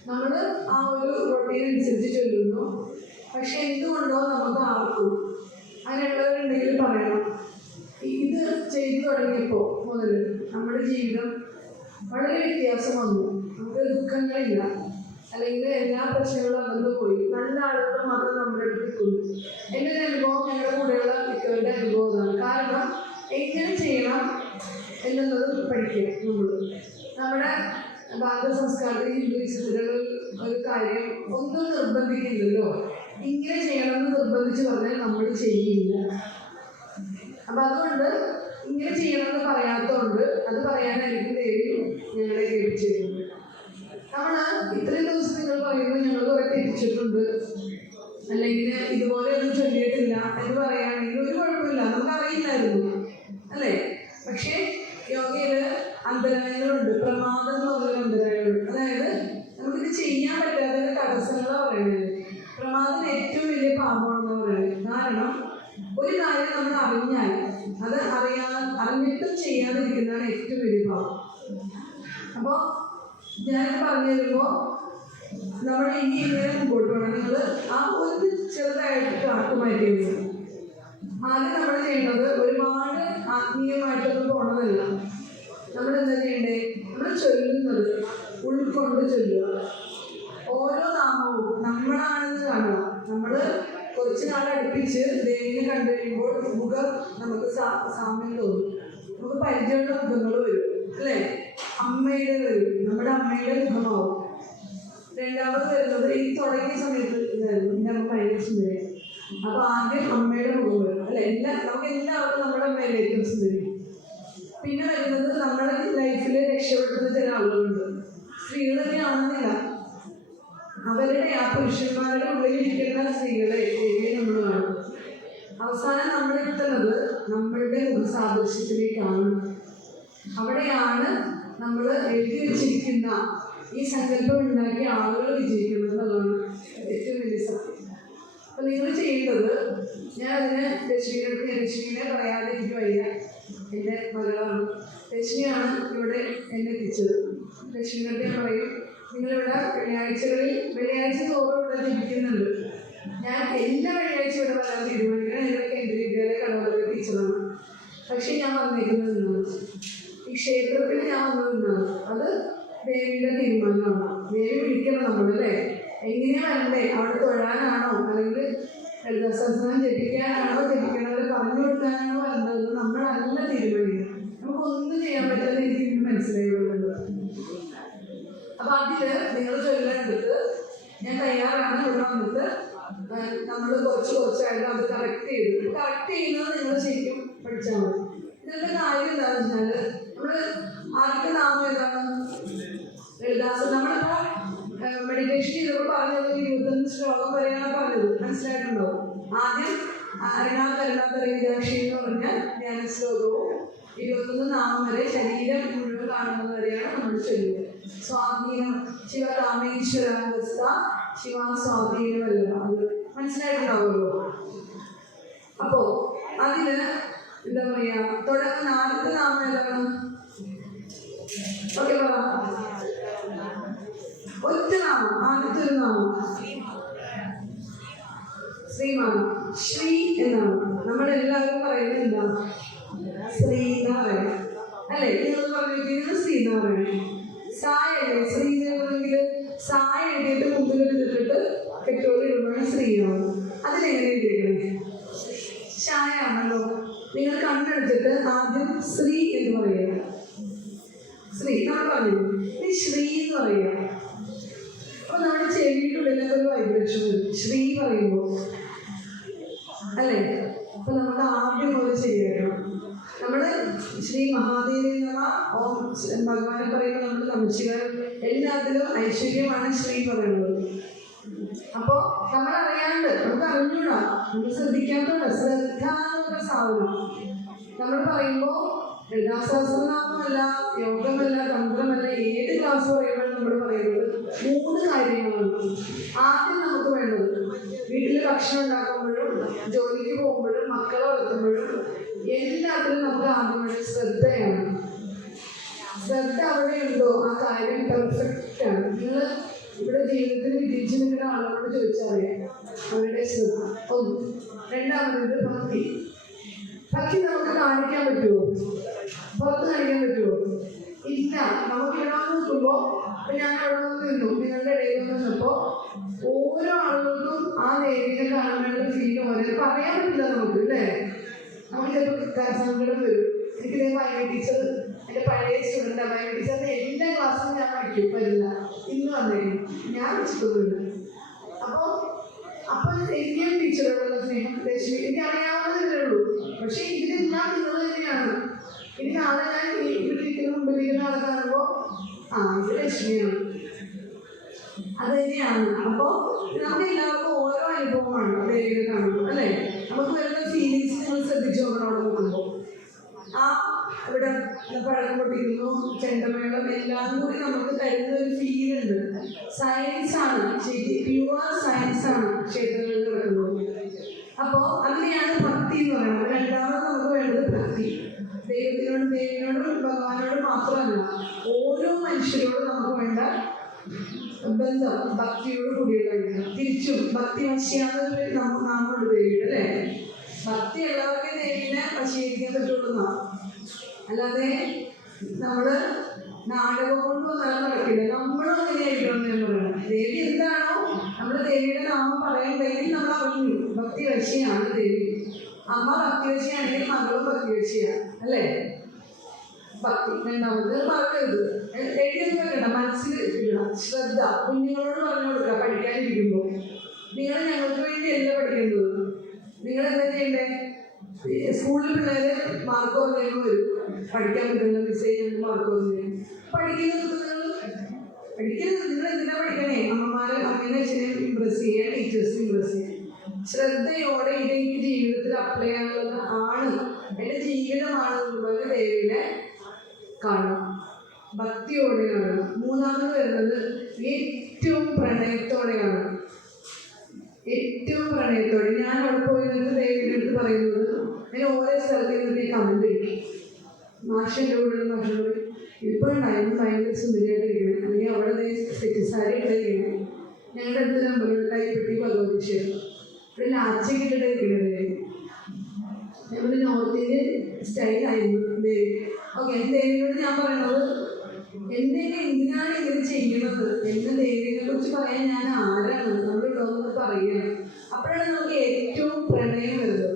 നമ്മൾ ആ ഒരു റൊട്ടീൻ അനുസരിച്ച് ചൊല്ലുന്നു. പക്ഷെ എന്തുകൊണ്ടോ നമുക്ക് ആർക്കും അങ്ങനെയുള്ളവരുണ്ടെങ്കിൽ പറയണം. ഇത് ചെയ്തു തുടങ്ങിയപ്പോൾ മുതൽ നമ്മുടെ ജീവിതം വളരെ വ്യത്യാസം വന്നു. നമുക്ക് ദുഃഖങ്ങളില്ല, അല്ലെങ്കിൽ എല്ലാ പ്രശ്നങ്ങളും അകന്നു പോയി. നല്ല ആളുകൾ മാത്രം നമ്മുടെ അടുത്ത് നിൽക്കുന്നു. എൻ്റെ ഒരു അനുഭവം, ഞങ്ങളുടെ കൂടെയുള്ള മിക്കവരുടെ അനുഭവം അതാണ്. കാരണം എങ്ങനെ ചെയ്യണം എന്നുള്ളത് പഠിക്കുക. നമ്മുടെ ഭാരത സംസ്കാരത്തിൽ ഹിന്ദുയിസത്തിലുള്ള ഒരു കാര്യം ഒന്നും നിർബന്ധിക്കില്ലല്ലോ. ഇങ്ങനെ ചെയ്യണമെന്ന് നിർബന്ധിച്ച് പറഞ്ഞാൽ നമ്മൾ ചെയ്യില്ല. അപ്പം അതുകൊണ്ട് ഇങ്ങനെ ചെയ്യണമെന്ന് പറയാത്തതുകൊണ്ട് അത് പറയാനായിരിക്കും ദേവി ഞങ്ങളെ കേൾപ്പിച്ചു തരുന്നത്. നമ്മൾ ഇത്രയും ദിവസം നിങ്ങൾ പറയുമ്പോൾ ഞങ്ങൾ കുറെ തെറ്റിച്ചിട്ടുണ്ട്, അല്ലെങ്കിൽ ഇതുപോലെ ഒന്നും ചൊല്ലിയിട്ടില്ല എന്ന് പറയുകയാണെങ്കിൽ ഒരു കുഴപ്പമില്ല, നമുക്കറിയില്ലായിരുന്നു, അല്ലേ? പക്ഷേ യോഗയിൽ അന്തരായങ്ങളുണ്ട്. പ്രമാദം എന്ന് പറഞ്ഞൊരു അന്തരായങ്ങളുണ്ട്. അതായത് നമുക്കിത് ചെയ്യാൻ പറ്റാത്ത തടസ്സങ്ങളാണ് പറയുന്നത്. പ്രമാദം ഏറ്റവും വലിയ പാപമാണെന്ന് പറയുന്നത്. കാരണം ഒരു കാര്യം നമ്മൾ അറിഞ്ഞാൽ അത് അറിഞ്ഞിട്ടും ചെയ്യാതിരിക്കുന്നതാണ് ഏറ്റവും വലിയ പാപം. അപ്പോൾ ഞാനിത് പറഞ്ഞു തരുമ്പോൾ നമ്മൾ ഇനി ഇങ്ങനെ മുമ്പോട്ട് വേണം. നിങ്ങൾ ആ ഒരു ചെറുതായിട്ട് കാത്തു മാറ്റി വരും. ആദ്യം നമ്മൾ ചെയ്യേണ്ടത് ഒരുപാട് ആത്മീയമായിട്ടൊന്നും പോകണമെന്നില്ല. നമ്മൾ എന്താ ചെയ്യണ്ടേ? നമ്മൾ ചൊല്ലുന്നത് ഉൾക്കൊണ്ട് ചൊല്ലുക. ഓരോ നാമവും നമ്മളാണെന്ന് കാണുക. നമ്മൾ കുറച്ച് നാൾ അടുപ്പിച്ച് ദേവിനെ കണ്ടു കഴിയുമ്പോൾ മുഖം നമുക്ക് സാമ്യം തോന്നും. നമുക്ക് പരിചയമുള്ള മുഖങ്ങൾ വരും, അല്ലേ? അമ്മയുടെ വരും, നമ്മുടെ അമ്മയുടെ മുഖമാവും. രണ്ടാമത് വരുന്നത് ഈ തുടങ്ങിയ സമയത്ത് ഇതായിരുന്നു, എൻ്റെ അമ്മ ഭയങ്കര സുന്ദരി. അപ്പോൾ ആദ്യം അമ്മയുടെ മുഖം വരും, അല്ലെ? നമുക്ക് എല്ലാവർക്കും നമ്മുടെ അമ്മയിലേക്കും സുന്ദരി. പിന്നെ വരുന്നത് നമ്മുടെ ലൈഫിൽ രക്ഷപ്പെടുത്തുന്ന ചില ആളുകളുണ്ട്. സ്ത്രീകൾ തന്നെയാണെന്നില്ല, അവരുടെ ആ പുരുഷന്മാരുടെ ഉള്ളിലിരിക്കുന്ന സ്ത്രീകളെ നമ്മൾ കാണും. അവസാനം നമ്മൾ എത്തുന്നത് നമ്മളുടെ മുഖസാദൃശ്യത്തിലേക്കാണ്. അവിടെയാണ് നമ്മൾ എഴുതി വെച്ചിരിക്കുന്ന ഈ സങ്കല്പം ഉണ്ടാക്കിയ ആളുകൾ വിജയിക്കുന്നത് എന്നുള്ളതാണ് ഏറ്റവും വലിയ സത്യം. അപ്പം നിങ്ങൾ ചെയ്യേണ്ടത്, ഞാൻ അതിന് ലക്ഷ്മിനെ പറയാതെ എനിക്ക് വയ്യ. എൻ്റെ മകളാണ് ലക്ഷ്മിയാണ് ഇവിടെ എന്നെ എത്തിച്ചത്. ലക്ഷ്മിയോട് ഞാൻ പറയും, നിങ്ങളിവിടെ വെള്ളിയാഴ്ച തോറും ഇവിടെ ജപിക്കുന്നുണ്ട്. ഞാൻ എല്ലാ വെള്ളിയാഴ്ച ഇവിടെ വരാൻ തീരുമാനിക്കണം. ഇവിടെ കേന്ദ്രീയ കടവകളെ ടീച്ചറാണ്. പക്ഷെ ഞാൻ വന്നേക്കുന്നത് നിന്നാണ്, ഈ ക്ഷേത്രത്തിൽ ഞാൻ വന്നതെന്നാണ്. അത് ദേവിയുടെ തീരുമാനമാണ്. ദേവി വിളിക്കണം നമ്മളല്ലേ. എങ്ങനെയാ വരണ്ടേ? അവിടെ തൊഴാനാണോ, അല്ലെങ്കിൽ ലളിതാ സഹസ്രനാമം ജപിക്കാനാണോ, ജപിക്കണവരെ പറഞ്ഞു കൊടുക്കാനാണോ വരേണ്ടതെന്ന് നമ്മളല്ല തീരുമാനിക്കുന്നത്. നമുക്കൊന്നും ചെയ്യാൻ പറ്റാതെ എനിക്ക് ഇന്ന് മനസ്സിലായിട്ടുള്ളത്. അപ്പം അതിൽ നിങ്ങൾ ചൊല്ലേണ്ടത്, ഞാൻ തയ്യാറാണ് ഇവിടെ വന്നിട്ട് നമ്മൾ കുറച്ചായിട്ട് അത് കറക്റ്റ് ചെയ്യുന്നത് നിങ്ങൾ ശരിക്കും പഠിച്ചാൽ മതി. ഇതിൻ്റെ കാര്യം എന്താണെന്ന് വെച്ചാൽ, നമ്മൾ ആദ്യത്തെ നാമം ഏതാണ്? ലളിതാസ്. നമ്മളിപ്പോൾ മെഡിറ്റേഷൻ ചെയ്തപ്പോൾ പറഞ്ഞത് 25 ശ്ലോകം വരെയാണ് പറഞ്ഞത്, മനസ്സിലായിട്ടുണ്ടാവും. ആദ്യം അരുണാകരുണാകരീതാക്ഷി എന്ന് പറഞ്ഞ ധ്യാന ശ്ലോകവും 21 നാമം വരെ ശരീരം മുഴുവൻ കാണുന്നത് വരെയാണ് നമ്മൾ ചൊല്ലുന്നത്. സ്വാധീനം ശിവകാമേശ്വരാവസ്ഥ ശിവ സ്വാധീനമല്ല, അത് മനസ്സിലായിട്ടുണ്ടാവുമല്ലോ. അപ്പോൾ അതിന് എന്താ പറയുക, തുടങ്ങുന്ന ആദ്യത്തെ നാമം ഏതാണ്? ഓക്കെ, പറ. ഒറ്റ നാമം ആദ്യത്തെ ഒരു നാമം ശ്രീമാണ്. ശ്രീ എന്നാണ് നമ്മളെല്ലാവരും പറയുന്നത്. എന്താ? ശ്രീ എന്ന് പറയുന്നത് അല്ലെ? നിങ്ങൾ പറഞ്ഞിരിക്കുന്നത് ശ്രീ എന്ന് പറയണേ. സായ അല്ലേ ശ്രീ എന്നുണ്ടെങ്കിൽ സായ എഴുതിയിട്ട് മുമ്പിൽ എടുത്തിട്ട് പെട്രോൾ ഇടുമ്പോഴാണ് ശ്രീയാണ്. അതിലെങ്ങനെ എഴുതിയിരിക്കണേ? ഷായ ആണല്ലോ. നിങ്ങൾ കണ്ണെടുത്തിട്ട് ആദ്യം ശ്രീ എന്ന് പറയുക. ശ്രീ നമ്മൾ പറഞ്ഞു. ഇനി ശ്രീ എന്ന് പറയുക. അപ്പൊ നമ്മുടെ ചെവിയുടെ ഉള്ളിലൊക്കെ ഒരു വൈബ്രേഷൻ വരും ശ്രീ പറയുമ്പോൾ അല്ലേ? അപ്പൊ നമ്മുടെ ആദ്യം പോലെ ശരിയാക്കണം. നമ്മുടെ ശ്രീ മഹാദേവി എന്ന ഓം ഭഗവാനെ പറയുമ്പോൾ നമ്മൾ നമസ്കാരം എല്ലാത്തിലും ഐശ്വര്യമാണ് ശ്രീ പറയുന്നത്. അപ്പോ നമ്മളറിയാണ്ട് നമുക്ക് അറിഞ്ഞൂടാ, നമ്മൾ ശ്രദ്ധിക്കാത്തതുണ്ട്. ശ്രദ്ധ എന്നുള്ള സാധനം നമ്മൾ പറയുമ്പോൾ ലളിതാസഹസ്രനാമമല്ല, യോഗമല്ല, തന്ത്രമല്ല, ഏത് ക്ലാസ് പറയുമ്പോൾ നമ്മൾ പറയുന്നത് 3 കാര്യങ്ങളാണ്. ആദ്യം നമുക്ക് വേണ്ടത് വീട്ടിൽ ഭക്ഷണം ഉണ്ടാക്കുമ്പോഴും ജോലിക്ക് പോകുമ്പോഴും മക്കളെ വളർത്തുമ്പോഴും എല്ലാത്തിലും നമുക്ക് ആദ്യം വേണ്ടത് ശ്രദ്ധയാണ്. ശ്രദ്ധ അവിടെയുണ്ടോ ആ കാര്യം പെർഫെക്റ്റ് ആണ്. നിങ്ങൾ ഇവിടെ ജീവിതത്തിൽ വിജയിച്ചു നിൽക്കുന്ന ആളുകളോട് ചോദിച്ചറിയാം അവരുടെ ശ്രദ്ധ. ഒന്ന്. രണ്ടാമത് ഭക്തി. ഭക്തി നമുക്ക് കാണിക്കാൻ പറ്റുമോ? പുറത്ത് കാണിക്കാൻ പറ്റുമോ? ഇല്ല. നമുക്ക് ഇവിടെ വന്ന് നിൽക്കുമ്പോൾ ഇപ്പം ഞാൻ അവിടെ വന്ന് നിന്നു, നിങ്ങളുടെ ഇടയിൽ വന്ന് നിന്നപ്പോൾ ഓരോ ആളുകൾക്കും ആ ദേവിനെ കാണുന്ന ഫീൽ ഓരോ പറയാൻ പറ്റില്ല നമുക്ക് അല്ലേ? നമുക്ക് ചിലപ്പോൾ സങ്കടം വരും. എനിക്കിതേ ബയോളജി ടീച്ചർ, എൻ്റെ പഴയ സ്റ്റുഡൻ്റ് ബയോളജി ടീച്ചറിൻ്റെ എല്ലാ ക്ലാസ്സിലും ഞാൻ പഠിക്കും വരില്ല. ഇന്ന് വന്നേക്കും ഞാൻ വെച്ചിട്ടൊന്നുമില്ല. അപ്പോൾ എനിക്കും ടീച്ചറോടുള്ള സ്നേഹം രശ്മി എനിക്ക് അറിയാവുന്നതേ ഉള്ളൂ. പക്ഷേ ഇതിലെല്ലാം നിങ്ങൾ തന്നെയാണ്. ഇനി നാളെ ഞാൻ വീട്ടിലിരിക്കുന്ന മുമ്പിലിരിക്കുന്ന ആളെ കാണുമ്പോൾ ഇത് രശ്മിയാണ്, അത് തന്നെയാണ്. അപ്പോൾ നമുക്ക് എല്ലാവർക്കും ഓരോ അനുഭവമാണ് ദേവിയെ കാണുമ്പോൾ അല്ലേ? നമുക്ക് വരുന്ന ഫീലിങ്സ് നിങ്ങൾ ശ്രദ്ധിച്ചു നോക്കണം. അവിടെ നോക്കുമ്പോൾ ഇവിടെ പഴക്കം പൊട്ടിക്കുന്നു, ചെണ്ടമേളം എല്ലാം കൂടി നമുക്ക് തരുന്ന ഒരു ഫീലുണ്ട്. സയൻസാണ്, ശരി, പ്യുവർ സയൻസാണ് ക്ഷേത്രങ്ങളിൽ നടക്കുന്നത്. അപ്പോൾ അതിനെയാണ് ഭക്തി എന്ന് പറയുന്നത്. രണ്ടാമത് നമുക്ക് വേണ്ടത് ഭക്തി. ദൈവത്തിനോടും ദേവിനോടും ഭഗവാനോടും മാത്രമല്ല, ഓരോ മനുഷ്യരോടും നമുക്ക് വേണ്ട ബന്ധം ഭക്തിയോട് കൂടിയുള്ളതാണ്. തിരിച്ചും ഭക്തി വശിയാന്നൊരു നാമുണ്ട് ദേവിയുടെ അല്ലേ? ഭക്തി ഉള്ളവർക്ക് ദേവിനെ വശീകരിക്കാൻ പറ്റുള്ളൂ. അല്ലാതെ നമ്മള് നാടകം കൊണ്ട് വന്നാൽ നടക്കില്ല. നമ്മളും അങ്ങനെയായിരിക്കണം എന്ന് ഞാൻ പറയുന്നത്. ദേവി എന്താണോ നമ്മുടെ ദേവിയുടെ നാമം പറയുന്നുണ്ടെങ്കിൽ നമ്മൾ അറിഞ്ഞു ഭക്തി വശിയാണ് ദേവി. അമ്മ ഭക്തി വശിയാണെങ്കിൽ മകളും ഭക്തി വശിയാണ് അല്ലേ? ഭക്തി. രണ്ടാമത് മറക്കരുത്, എഴുതിയൊന്നും വെക്കണ്ട, മനസ്സിൽ ഇടണം. ശ്രദ്ധ. കുഞ്ഞുങ്ങളോട് പറഞ്ഞു കൊടുക്കുക പഠിക്കാനിരിക്കുമ്പോൾ, നിങ്ങൾ ഞങ്ങൾക്ക് വേണ്ടിയല്ല പഠിക്കുന്നത്. നിങ്ങൾ എന്താ ചെയ്യണ്ടേ? സ്കൂളിൽ പിള്ളേര് മാർക്ക് കുറഞ്ഞു വരും, പഠിക്കാൻ പറ്റുന്ന മിസ്സേജ് മാർക്ക് കുറഞ്ഞു പഠിക്കുന്നത്. നിങ്ങൾ എന്തിനാ പഠിക്കണേ? അമ്മമാരെ അമ്മേനെ അച്ഛനെയും ഇമ്പ്രസ് ചെയ്യുക, ടീച്ചേഴ്സിനെ ഇമ്പ്രസ് ചെയ്യുക. ശ്രദ്ധയോടെ ഇതെനിക്ക് ജീവിതത്തിൽ അപ്ലൈ ചെയ്യാനുള്ളത് ആണ്, എൻ്റെ ജീവിതമാണെന്നുള്ളത് ദേവിനെ കാണും, ഭക്തിയോടെ കാണും. മൂന്നാമത് വരുന്നത് ഏറ്റവും പ്രണയത്തോടെയാണ്. ഏറ്റവും പ്രണയത്തോടെ ഞാൻ അവിടെ പോയി നിന്ന് ദേവിയുടെ അടുത്ത് പറയുന്നത്, ഞാൻ ഓരോ സ്ഥലത്ത് നിന്നിട്ട് കമന്റ് അടിക്കും. മാഷിൻ്റെ കൂടെ മാഷിനോട് ഇപ്പോഴുണ്ടായിരുന്നു ഭയങ്കര സുന്ദരിയായിട്ടിരിക്കണം, അല്ലെങ്കിൽ അവിടെ സെറ്റിസാരി ഇട്ടിരിക്കണം. ഞങ്ങളുടെ അടുത്ത് നമ്പറുണ്ട് കൈപ്പെട്ടി ഭഗവതി ക്ഷേത്രം, ഇവിടെ ലാച്ചക്കിട്ടിട്ടിരിക്കുന്നത്. ഞങ്ങളുടെ നോർത്ത് ഇന്ത്യൻ സ്റ്റൈലായിരുന്നു ദേവി. ഓക്കെ, ദേവിയോട് ഞാൻ പറയുന്നത് എന്തെങ്കിലും എന്തിനാണ് ഇങ്ങനെ ചെയ്യുന്നത് എന്ന് ദേവിയെ കുറിച്ച് പറയാൻ ഞാൻ ആരാണ്, നമ്മളുണ്ടോന്ന് പറയുകയാണ്. അപ്പോഴാണ് നമുക്ക് ഏറ്റവും പ്രണയം വരുന്നത്.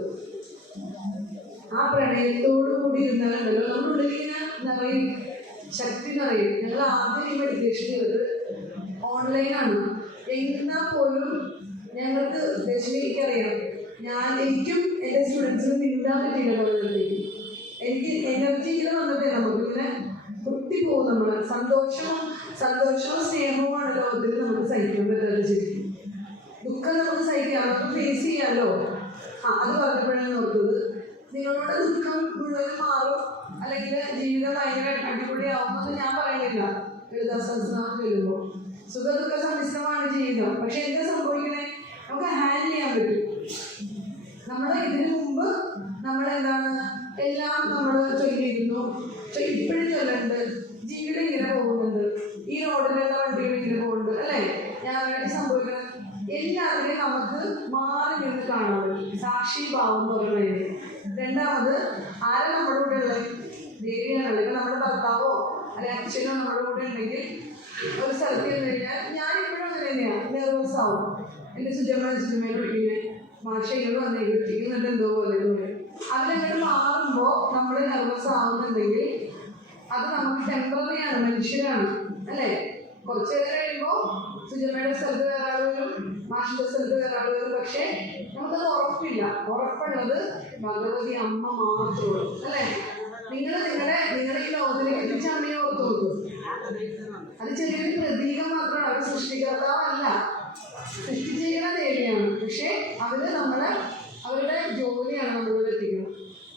ആ പ്രണയത്തോടു കൂടി ഇരുന്നാലുണ്ടല്ലോ നമ്മുടെ ഉള്ളിലിങ്ങനെ നിറയും, ശക്തി നിറയും. ഞങ്ങൾ ആദ്യം ഈ മെഡിറ്റേഷൻ ചെയ്തത് ഓൺലൈനാണ്. എന്നാൽ പോലും ഞങ്ങൾക്ക് എനിക്കറിയാം, എനിക്കും എൻ്റെ സ്റ്റുഡൻസിനും തിന്നാൻ പറ്റില്ല പലതിലേക്ക്. എനിക്ക് എനർജിയിൽ വന്നതേ നമുക്കിങ്ങനെ കുത്തിപ്പോകും. നമ്മൾ സന്തോഷവും സ്നേഹവുമാണ് ലോകത്തിൽ നമുക്ക് സഹിക്കാൻ പറ്റാതെ ശരിക്കും. ദുഃഖം നമുക്ക് സഹിക്കാം, നമുക്ക് ഫേസ് ചെയ്യാമല്ലോ. അത് പറഞ്ഞപ്പോഴാണ് നോക്കുന്നത്, നിങ്ങളുടെ ദുഃഖം മുഴുവൻ മാറും അല്ലെങ്കിൽ ജീവിതം ഭയങ്കര അടിപൊളിയാവുമെന്ന് ഞാൻ പറയുന്നില്ല. ലളിതാസഹസ്രനാമം ചെല്ലുമ്പോൾ സുഖദുഃഖ സമ്മിശ്രമാണ് ജീവിതം. പക്ഷെ എന്താ സംഭവിക്കണേ? നമുക്ക് ഹാൻഡിൽ ചെയ്യാൻ പറ്റും. ഇതിനു മുമ്പ് നമ്മളെന്താണ് എല്ലാം നമ്മൾ ചൊല്ലിയിരുന്നു, ഇപ്പോഴും ചൊല്ലുന്നുണ്ട്. ജീവിതം ഇങ്ങനെ പോകുന്നുണ്ട്, ഈ റോഡിലുള്ള വണ്ടികൾ ഇങ്ങനെ പോകുന്നുണ്ട് അല്ലേ? ഞാനായിട്ട് സംഭവിക്കണം. എല്ലാവരെയും നമുക്ക് മാറി നിന്ന് കാണാൻ പറ്റും. സാക്ഷി ഭാവം എന്ന് പറയുന്നത്. രണ്ടാമത് ആരെ നമ്മുടെ കൂടെ ഉള്ളത്? ദേവിയാണ്. അല്ലെങ്കിൽ നമ്മുടെ ഭർത്താവോ അല്ലെങ്കിൽ അച്ഛനോ നമ്മുടെ കൂടെ ഉണ്ടെങ്കിൽ ഒരു സ്ഥലത്ത് ചെന്ന് കഴിഞ്ഞാൽ ഞാനിപ്പോഴും അങ്ങനെ തന്നെയാണ്, നെർവസ് ആവും. എൻ്റെ ചുറ്റമ്മേനെ വിളിക്കുന്നത് മാഷയോട് വന്നേ വിളിക്കുന്നുണ്ട് എന്തോ പോലെ എന്ന് പറയും. അവരങ്ങനെ മാറുമ്പോൾ നമ്മൾ നെർവസ് ആവുന്നുണ്ടെങ്കിൽ അത് നമുക്ക് ടെമ്പററിയാണ്, മനുഷ്യരാണ് അല്ലേ? കുറച്ച് നേരം കഴിയുമ്പോൾ സുജമ്മയുടെ സ്ഥലത്ത് വേറെ ആൾ വരും, മാഷിന്റെ സ്ഥലത്ത് വേറെ ആൾ വരും. പക്ഷേ നമുക്കത് ഉറപ്പില്ല. ഉറപ്പുള്ളത് ഭഗവതി അമ്മ മാത്രമേ ഉള്ളൂ അല്ലേ? നിങ്ങളുടെ ഈ ലോകത്തിലേക്ക് എത്തിച്ച അമ്മയെ ഓർത്ത് നോക്കും. അത് ചെറിയൊരു പ്രതീകം മാത്രമാണ്. അവർ സൃഷ്ടികർത്താവല്ല, സൃഷ്ടിച്ചിരിക്കുന്ന ദേവിയാണ്. പക്ഷെ അവരുടെ ജോലിയാണ് നമ്മളിവിടെ എത്തിക്കുന്നത്.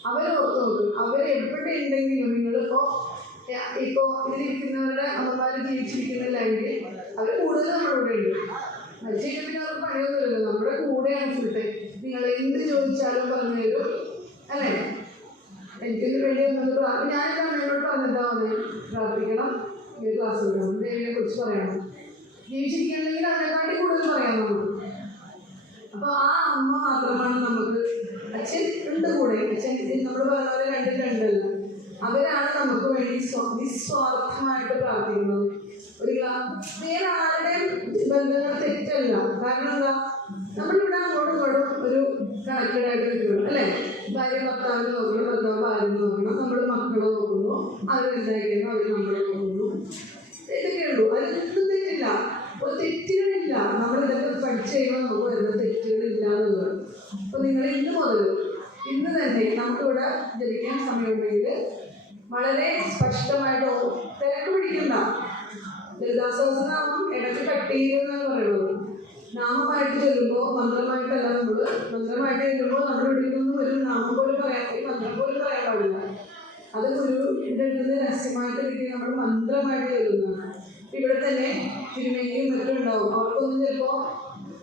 അവരോർത്ത് നോക്കും. അവരെവിടെ ഉണ്ടെങ്കിലും നിങ്ങളിപ്പോ ഇതിലിരിക്കുന്നവരുടെ അമ്മമാര് ജീവിച്ചിരിക്കുന്നില്ലെങ്കിൽ അവർ കൂടുതൽ നമ്മുടെ കൂടെ ഉണ്ട്. മനുഷ്യർക്ക് പിന്നെ അവർക്ക് പണിയൊന്നുമില്ലല്ലോ, നമ്മുടെ കൂടെയാണ് ഫുൾ ടൈം. നിങ്ങൾ എന്ത് ചോദിച്ചാലും പറഞ്ഞു തരും അല്ലേ? എനിക്കൊരു വേണ്ടി വന്നത് ഞാനെൻ്റെ അമ്മയോട് പറഞ്ഞിട്ടാവുന്നത് പ്രാർത്ഥിക്കണം, ഈ ക്ലാസ് എടുക്കണം, ദേവിയെ കുറിച്ച് പറയണം. ജീവിച്ചിരിക്കണമെങ്കിൽ അതിനെക്കാട്ടി കൂടുതൽ പറയാം നമുക്ക്. അപ്പോൾ ആ അമ്മ മാത്രമാണ് നമുക്ക്. അച്ഛൻ ഉണ്ട് കൂടെ. അച്ഛൻ നമ്മൾ പറഞ്ഞ പോലെ രണ്ടല്ല. അവരാണ് നമുക്ക് വേണ്ടി നിസ്വാർത്ഥമായിട്ട് പ്രാർത്ഥിക്കുന്നത്. വേറെ ആരുടെയും ബന്ധങ്ങൾ തെറ്റല്ല. കാരണം എന്താ, നമ്മളിവിടെ അങ്ങോട്ടും ഇങ്ങോട്ടും ഒരു കണക്റ്റഡ് ആയിട്ട് നിൽക്കണം അല്ലേ? ഭാര്യ ഭർത്താവിനെ നോക്കണം, ഭർത്താവ് ഭാര്യനെ നോക്കണം, നമ്മൾ മക്കളെ നോക്കുന്നു, അവരെന്തായിരുന്നു അവർ നമ്മളെ നോക്കുന്നു. ഇതൊക്കെ ഉള്ളൂ. അതിലൊന്നും തെറ്റില്ല, ഒരു തെറ്റുകളില്ല. നമ്മളിതൊക്കെ പഠിച്ചു കഴിയുമ്പോൾ നമുക്ക് വരുന്ന തെറ്റുകളില്ല എന്നുള്ളത്. അപ്പോൾ നിങ്ങൾ ഇന്ന് തന്നെ നമുക്കിവിടെ ജപിക്കാൻ സമയമുണ്ടെങ്കിൽ വളരെ സ്പഷ്ടമായിട്ട് തിരക്ക് പിടിക്കണ്ട. ലളിതാ സഹസ്രനാമം ഇടയ്ക്ക് കട്ട് ചെയ്യുന്നതാണ് പറയുന്നത്. നാമമായിട്ട് ചൊല്ലുമ്പോൾ മന്ത്രമായിട്ടല്ല. മന്ത്രമായിട്ട് ചൊല്ലുമ്പോൾ നമ്മൾ ഇവിടെയൊന്നും ഒരു നാമം പോലും പറയാൻ, മന്ത്രം പോലും പറയാൻ പാടില്ല. അത് ഗുരുവിൻ്റെ അടുത്ത് രഹസ്യമായിട്ട് കിട്ടി നമ്മൾ മന്ത്രമായിട്ട് ചൊല്ലുന്നതാണ്. ഇവിടെ തന്നെ തിരുമേനിയും മറ്റും ഉണ്ടാവും. അവർക്കൊന്നും ചിലപ്പോൾ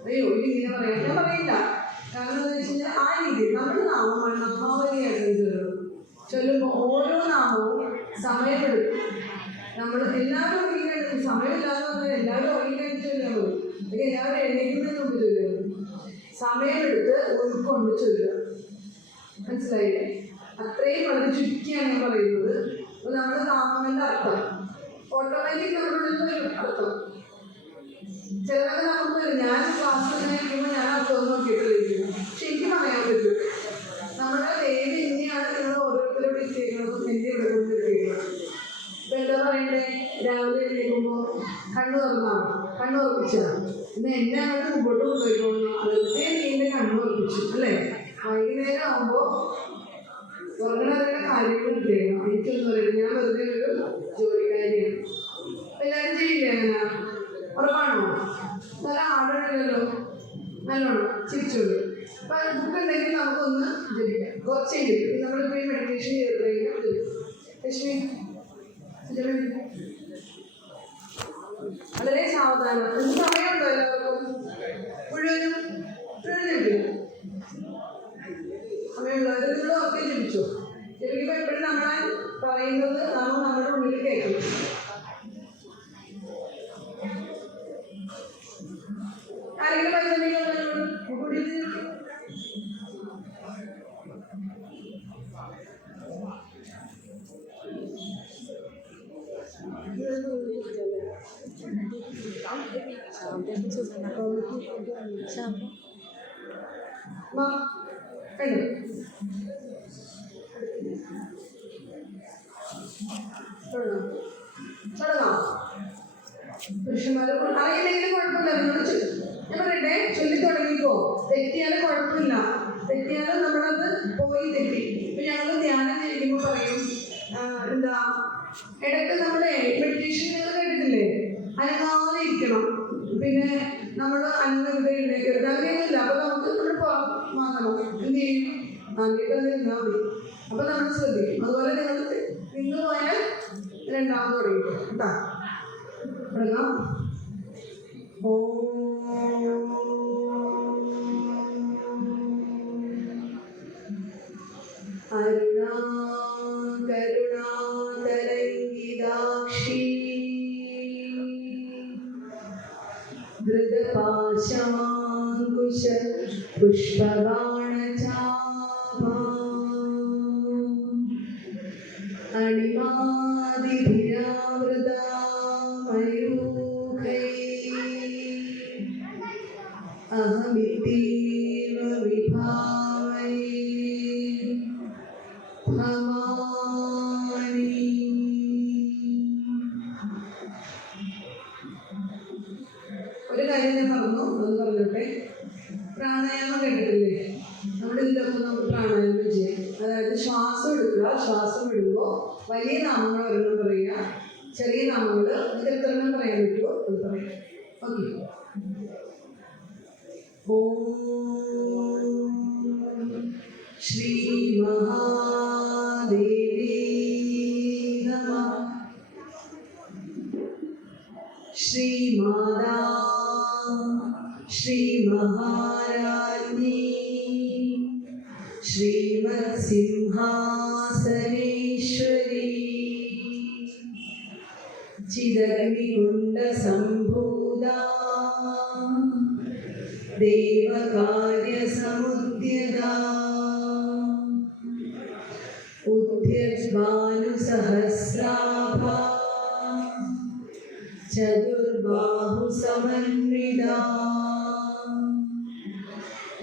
അയ്യോ ഇതിങ്ങനെ പറയാം ഞാൻ പറയില്ല. കാരണം എന്താണെന്ന് വെച്ച് കഴിഞ്ഞാൽ ആ രീതിയിൽ നമ്മൾ നാമാവലിയായിട്ട് ചൊല്ലുമ്പോൾ ഓരോ നാമവും സമയമെടുക്കും. നമ്മൾ എല്ലാവരും ഉറങ്ങിക്കഴിഞ്ഞു, സമയമില്ലാന്ന് പറഞ്ഞാൽ എല്ലാവരും ഉറങ്ങിക്കഴിഞ്ഞ് ചൊല്ലാൻ മതി. അല്ലെങ്കിൽ എല്ലാവരും എഴുന്നേൽക്കുന്നതിന് മുമ്പ് ചൊല്ലുക. സമയമെടുത്ത് ഉൾക്കൊണ്ട് ചൊല്ലുക. മനസ്സിലായില്ലേ? അത്രയും വളരെ ചുരുക്കിയാണ് ഞാൻ പറയുന്നത്. അപ്പോൾ നമ്മുടെ നാമങ്ങളുടെ അർത്ഥം ഓട്ടോമാറ്റിക് നമ്മളുടെ ഒരു അർത്ഥം ചിലതൊക്കെ നമുക്ക് വരും. ഞാൻ ക്ലാസ് തന്നെ ഇരിക്കുമ്പോൾ ഞാൻ അർത്ഥം നോക്കിയിട്ടിരിക്കുന്നു. പക്ഷെ എനിക്ക് പറയാൻ പറ്റും നമ്മുടെ ദേവി ഇനിയാണ് നിങ്ങൾ ഓരോരുത്തരോട് ഇരിക്കുന്നതും എൻ്റെ ഇവിടെ കൊണ്ട് ഇരിക്കുന്നത്. ഇപ്പം എന്താ പറയണ്ടേ? രാവിലെ എഴുന്നേൽക്കുമ്പോൾ കണ്ണു ഉറപ്പിച്ചാണ്. ഇന്ന് എന്നെ അങ്ങോട്ട് മുമ്പോട്ട് കൊണ്ടുപോയിക്കോളൂ. അതുപോലെ നീ എൻ്റെ കണ്ണു ഉറപ്പിച്ചു അല്ലേ? വൈകുന്നേരം ആകുമ്പോൾ ഉറങ്ങുന്നവരുടെ കാര്യങ്ങൾ ചെയ്യണം. എനിക്കൊന്നും അറിയില്ല, ഞാൻ വെറുതെ ഒരു ജോലിക്കാരിയാണ്. എല്ലാവരും ചെയ്യില്ലേ അങ്ങനെ? ഉറപ്പാണോ? നല്ല ആടുണ്ടല്ലോ, നല്ലോണം ചിരിച്ചോളൂ. അപ്പം ബുക്ക് ഉണ്ടെങ്കിൽ നമുക്കൊന്ന് ജപിക്കാം. കുറച്ചെങ്കിലും നമ്മളിപ്പോൾ ഈ മെഡിറ്റേഷൻ ചെയ്തിട്ടുണ്ടെങ്കിൽ ലക്ഷ്മി വളരെ സാവധാനം. സമയമുണ്ടോ എല്ലാവർക്കും? മുഴുവനും ജപിക്കും. സമയമുള്ളവർ നിങ്ങൾ ഒക്കെ ജപിച്ചോ. ജപിക്കുമ്പോൾ എപ്പോഴും നമ്മളാൽ പറയുന്നത് നമ്മുടെ ഉള്ളിൽ കേൾക്കും. ആരെങ്കിലും പറ്റുന്നെങ്കിൽ പുരുഷന്മാരെ അറിയില്ലെങ്കിലും കുഴപ്പമില്ല. ഞാൻ പറയട്ടെ, ചൊല്ലി തുടങ്ങിക്കോ. തെറ്റിയാലും കുഴപ്പമില്ല. തെറ്റിയാലും നമ്മളത് പോയി തെറ്റി. ഇപ്പൊ ഞങ്ങൾ ധ്യാനം ചെയ്യുമ്പോൾ പറയും എന്താ, ഇടയ്ക്ക് നമ്മുടെ മെഡിറ്റേഷൻ നിങ്ങൾ കേട്ടിട്ടില്ലേ? അനങ്ങാതെ ഇരിക്കണം. പിന്നെ നമ്മൾ അനങ്ങുന്നത് എഴുന്നേക്കരുത്, അങ്ങനെയൊന്നുമില്ല. അപ്പൊ നമുക്ക് ഇവിടെ മാറണം. എന്ത് ചെയ്യും? അങ്ങേക്കത് ഇരുന്നാൽ മതി. അപ്പൊ നമ്മൾ ശ്രദ്ധിക്കും. അതുപോലെ നിങ്ങൾ പോയാൽ രണ്ടാമത് തുടങ്ങി കേട്ടാ. തുടങ്ങാം. കരുണാതരംഗിതാക്ഷി അഹമിതീവ വിഭാവയേ ഭവാനി. ഒരു കാര്യം ഞാൻ പറഞ്ഞു, ഒന്ന് പറഞ്ഞോട്ടെ. പ്രാണായാമം കേട്ടിട്ടില്ലേ? നമ്മുടെ ഇതിലൊക്കെ നമുക്ക് പ്രാണായാമം ചെയ്യാം. അതായത് ശ്വാസം എടുക്കുക, ശ്വാസം വിടുമ്പോൾ വലിയ നാമങ്ങൾ ഒരെണ്ണം പറയുക, ചെറിയ നാമങ്ങൾ നിങ്ങൾക്ക് എത്ര എണ്ണം പറയാൻ പറ്റുമോ അത് പറയാം. ഓക്കെ. ഓം ശ്രീ മഹാദേവി നമഃ. ശ്രീ മാതാ ശ്രീ മഹാരാജ്ഞി ശ്രീമത് സിംഹാസനേശ്വരി ചിദഗ്നികുണ്ഡ സംഭൂത ദേവകാര്യസമുദ്യത ഉദ്യദ്ഭാനുസഹസ്രാഭ ചതുർബാഹുസമന്വിത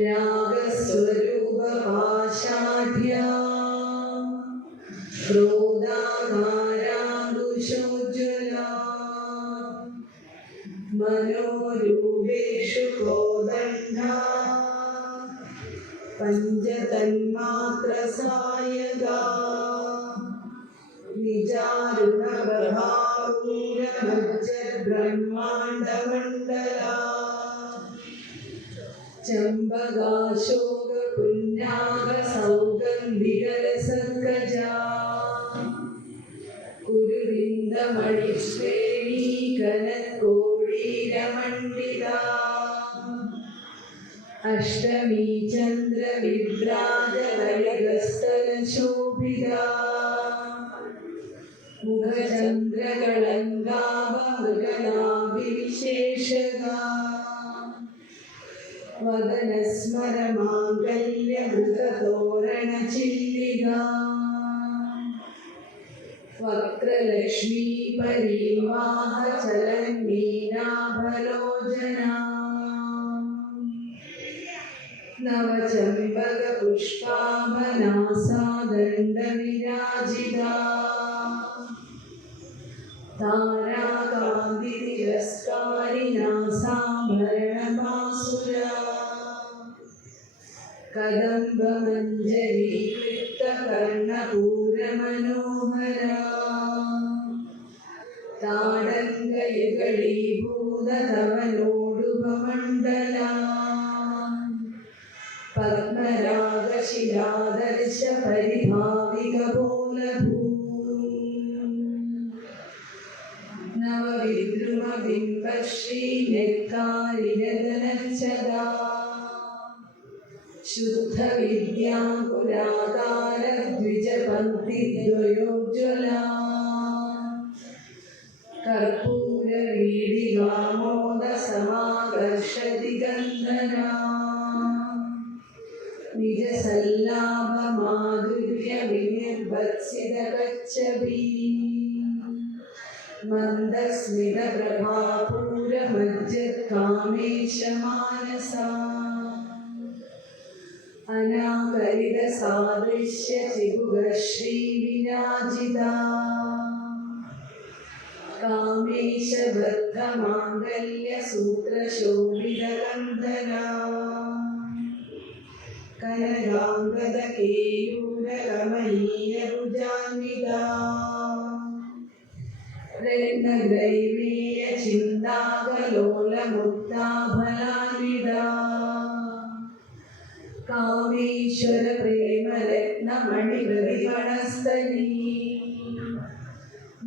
രാഗസ്വരൂപപാശാഢ്യ ക്രോധാകാരാങ്കുശോജ്വല മനോരൂപേഷു കോദണ്ഡ പഞ്ചതന്മാത്രസായക നിജാരുണപ്രഭാപൂരമജ്ജബ്രഹ്മാണ്ഡമണ്ഡല ചമ്പകാശോകപുണ്യാഹസൗഗന്ധികരസർക്കജ കുരുവിന്ദമണിശ്രേണീകനകോടീരമണ്ഡിത അഷ്ടമീ ചന്ദ്രവിഭ്രാജലളിതസ്ഥലശോഭിത മുഖചന്ദ്രകളങ്കാഭമൃഗനാഭിവിശേഷക വദനസ്മരമാംഗല്യമൃതതോരണചില്ലിക വക്രലക്ഷ്മീ പരീവാഹചലന്നീനാഭലോചന നവചമ്പകപുഷ്പാഭനാസാദണ്ഡവിരാജിത താരാകാന്തിതിരസ്കാരിനാസാഭരണപാസുര കദംബമഞ്ജരീകൃപ്തകർണപൂരമനോഹര താടങ്കയുഗളീഭൂതതവനോടുപമണ്ഡല പത്മരാഗശിലാദർശ പരിഭാവികപോലഭൂ നവവിദ്രുമബിംബശ്രീനെക്കാരിരതനച്ചദാ ശുദ്ധവിദ്യാകുലാകാരദ്വിജപന്തിദ്വയോജ്വല കർപ്പൂരവീഡികാമോദസമാകർഷതിഗന്ധന നിജസല്ലാഭമാധുര്യവിനിർഭത്സിതകച്ഛഭീ മന്ദസ്മിതപ്രഭാപൂരമജ്ജത്കാമേശമാനസ അനാകരിതസാദൃശ്യചിബുകശ്രീവിരാജിത കാമേശബദ്ധമാംഗല്യസൂത്രശോഭിതകന്ധന കനകാംഗദകേയൂരകമനീയഭുജാന്വിത രത്നഗ്രൈവീയചിന്താകലോലമുക്താഫലാന്വിത കാമേശ്വരപ്രേമരത്നമണിപ്രതിപണസ്ഥലീ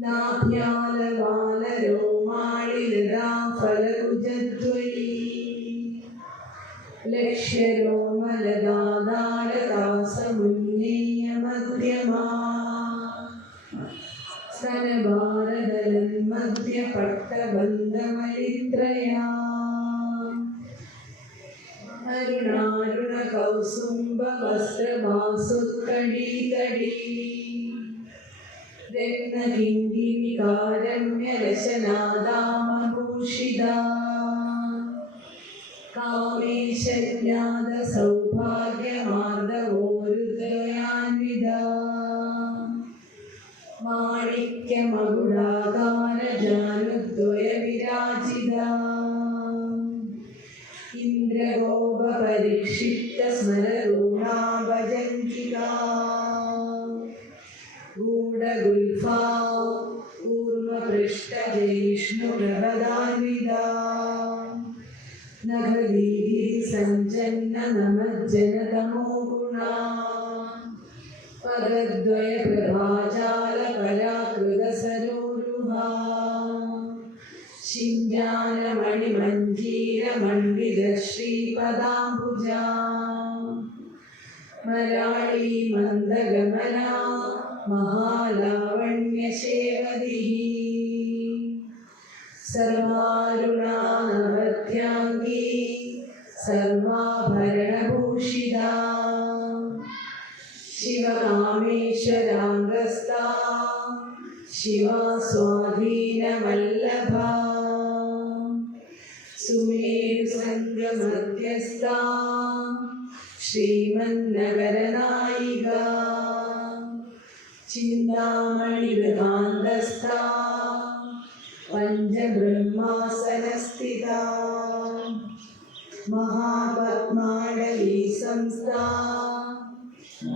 നാഭ്യാലവാലരോമാളിലതാഫലകുജദ്വയീ ലക്ഷ്യരോമലദാതാരദാസമുന്നേയമധ്യമാ സ്തനഭാരതലന്മധ്യപട്ടബന്ധമരിത്രയാ അരുണാരുണ കൗസുംബ വസ്ത്രമാസുത്തടീതടീ രത്നകിങ്കിണികാരണ്യരശനാദാമഭൂഷിതാ കാമേശജ്ഞാത സൗഭാഗ്യമാർദ്ദവോരുദ്രയാൻവിതാ മാണിക്യമകുടാകാരജാനുദ്വയ വിരാജിതാ ഇന്ദ്രഗോപരിക്ഷിപ്ത സ്മരൂണാഭജങ്കികാ ഗൂഢഗുൽഫാ ഊർവപൃഷ്ടജയിഷ്ണുപ്രഭദാൻവിതാ നഖദീതി സഞ്ജന്ന നമജ്ജനതമോ ഗുണാ പദദ്വയ പ്രഭാജാല പരാകൃതസരോരുഹാ ശിഞ്ചാനമണിമഞ്ജീരമണ്ഡിത ശ്രീപദാംബുജാ മലാളീ മന്ദഗമനാ മഹാലാവണ്യശേവതി സർവാരുണാ നവധ്യാംഗീ സർവാഭരണഭൂഷിതാ ശിവകാമേശ്വരാംഗസ്താ ശിവാ സ്വാധീനവല്ലഭാ സുമേരുസംഗമധ്യസ്ഥാ ശ്രീമന്നഗരനായികാ ചിന്താമണിഗൃഹാന്തസ്ഥാ പഞ്ചബ്രഹ്മാസനസ്ഥിതാ മഹാപത്മാടവീ സംസ്ഥാ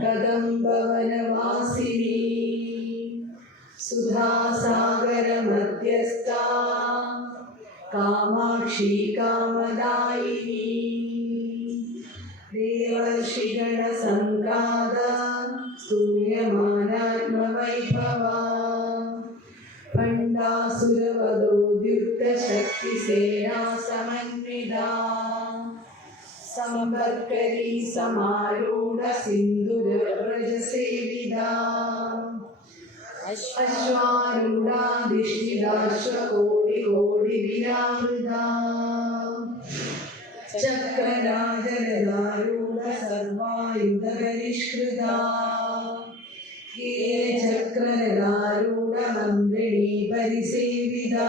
കദംബവനവാസിനി സുധാസാഗരമധ്യസ്ഥാ കാമാക്ഷി കാമദായിനി ദേവർഷിഗണസംഘാത സ്തൂയമാനാത്മവൈഭവാ ഭണ്ഡാസുരവദോദ്യുക്തശക്തിസേനാ സമന്വിതാ സംവർക്കരീ സമാരൂഢ സിന്ദുരവ്രജസേവിതാ അശ്വാരൂഢാധിഷ്ഠിതാശ്വകോടികോടിവിരാമൃതാ ചക്രരാജരഥാരൂഢ സർവായുധപരിഷ്കൃതാ ചക്രരഥാരൂഢ മന്ത്രിണീ പരിസേവിതാ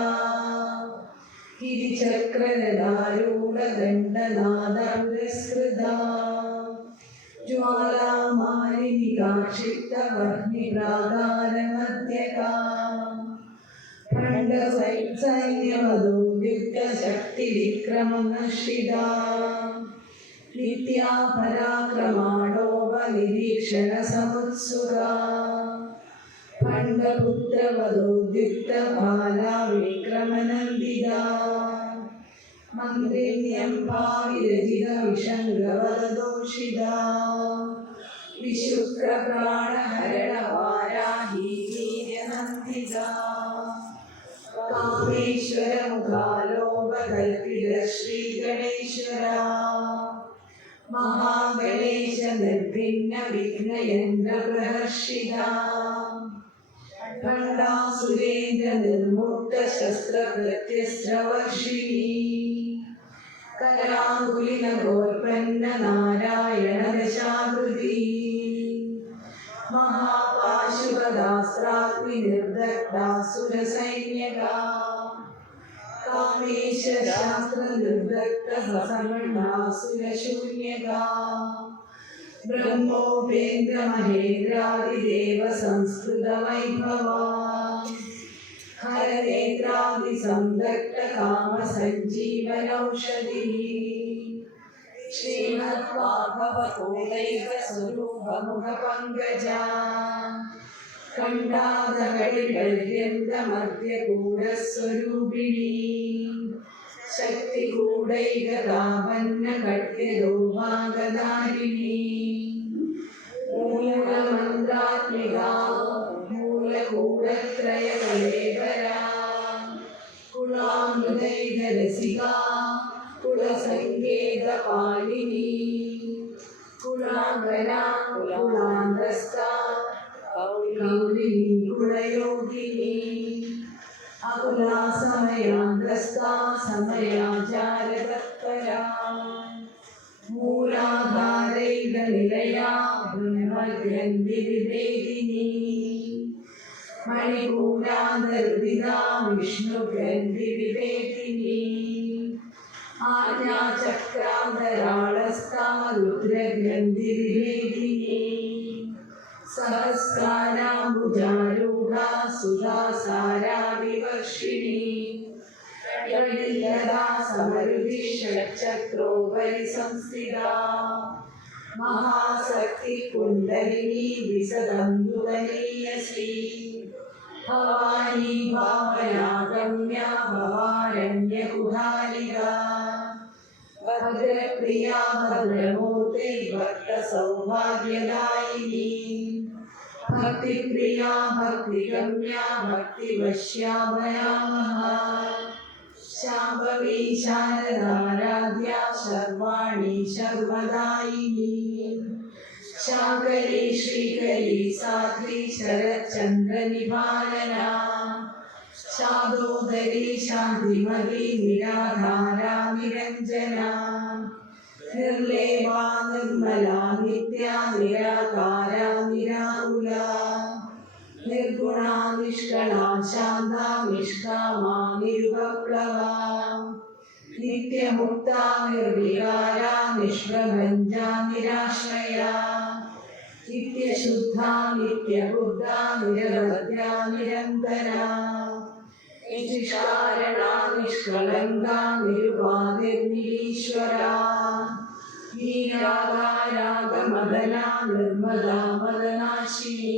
ഗിരിചക്രരഥാരൂഢ ദണ്ഡനാദ പുരസ്കൃതാ ജ്വാലാമാലിനി കാക്ഷിപ്തവഹ്നിപ്രാകാരമധ്യകാ ഭണ്ഡസൈന്യമദോദ്യുക്തശക്തിവിക്രമനർഷിതാ നിത്യാ പരാക്രമാണോപനിരീക്ഷണസമുത്സുകാ ഭണ്ഡപുത്രവദോദ്യുക്തബാലാ വിക്രമനന്ദിതാ മന്ത്രിണ്യംഭാവിരചിത വിഷംഗവദോഷിതാ വിശുക്രപ്രാണഹരണവാരാഹി വീര്യനന്ദിതാ കാമേശ്വരമുഖാലോകകൽപിത ശ്രീഗണേശ്വരാ മഹാഗണേശ നിർഭിന്ന വിഘ്നയന്ത്രപ്രഹർഷിതാ ഭണ്ഡാസുരേന്ദ്ര നിർമുക്ത ശസ്ത്രപ്രത്യസ്ത്രവർഷിണീ കരാകുലിനഗോൽപന്ന നാരായണ ദശാകൃതി മഹാപാശുപദാസ്ത്രാഗ്നി നിർദഗ്ധാസുരസൈന്യകാ കാമേശാസ്ത്ര നിർദഗ്ധ സസമണ്ഡാസുരശൂന്യകാ ബ്രഹ്മോപേന്ദ്ര മഹേന്ദ്രാദിദേവ സംസ്കൃത വൈഭവാ ഹരനേത്രാദി സംദഗ്ധ കാമ സഞ്ജീവനൗഷധി ശ്രീമദ്വാഭവകോടൈക സ്വരൂപമുഖ പങ്കജാ കണ്ഠാതകളിര്യന്തമധ്യകൂടസ്വരൂപിണീ ശക്തികൂടൈകതാപന്ന കട്യദോഭാഗധാരിണീ മൂലമന്ത്രാത്മികാ മൂലകൂടത്രയകലേവരാ കുളാമൃതൈകരസികാ കുളസങ്കേതപാലിനീ കുളാംഗനാ കുളാന്തസ്ഥാ കൗലിനീ കുളയോഗിനീ അകുലാ സമയാന്തസ്ഥാ സമയാചാരതത്പരാ മൂലാധാരൈക നിലയാ ബ്രഹ്മഗ്രന്ഥി വിവേദിനി മണിപൂരാന്തരുദിതാ വിഷ്ണുഗ്രന്ഥി വിവേദിനി ആജ്ഞാചക്രാന്തരാളസ്ഥാ രുദ്രഗ്രന്ഥി വിവേദിനി സഹസ്രാനാംബുജാരൂഢാ സുധാസാരാ വിവർഷിണി ലളിതദാ സമരുചി ഷഡ്ചക്രോപരി സംസ്ഥിതാ മഹാശക്തി കുണ്ഡലിനി വിസദന്തുതനീയസി ഭവാനി ഭാവനാഗമ്യ ഭവാരണ്യകുഹാരിക ഭദ്രപ്രിയാ ഭദ്രമൂർത്തി ഭക്തസൗഭാഗ്യദായിനി ഭക്തിപ്രിയാ ഭക്തിഗമ്യ ഭക്തിവശ്യാ ഭയാമഹ ശാംഭവീ ശാരദാരാധ്യ ശർവാണി ശർവദായിനി ശാകരി ശ്രീകരി സാധ്വി ശരചന്ദ്ര നിവാരണ ശാദോദരി ശാന്തിമതി നിരാധാരാ നിരഞ്ജന നിർലേവാ നിർമ്മലാ നിത്യാ നിരാകാരാ നിരാകുല നിർഗുണാ നിഷ്കളാ ശാന്താ നിഷ്കാമാ നിരുപപ്ലവാ നിത്യമുക്താ നിർവികാരാ നിഷ്പ്രഭഞ്ജാ നിരാശ്രയാ നിത്യശുദ്ധാ നിത്യബുദ്ധാ നിരവധ്യാ നിരന്തരാ നിഷ്കാരണാ നിഷ്കളങ്കാ നിരുപാധിർനിരീശ്വരാ നീരാകാരാഗമദനാ നിർമ്മദാ മദനാശിനി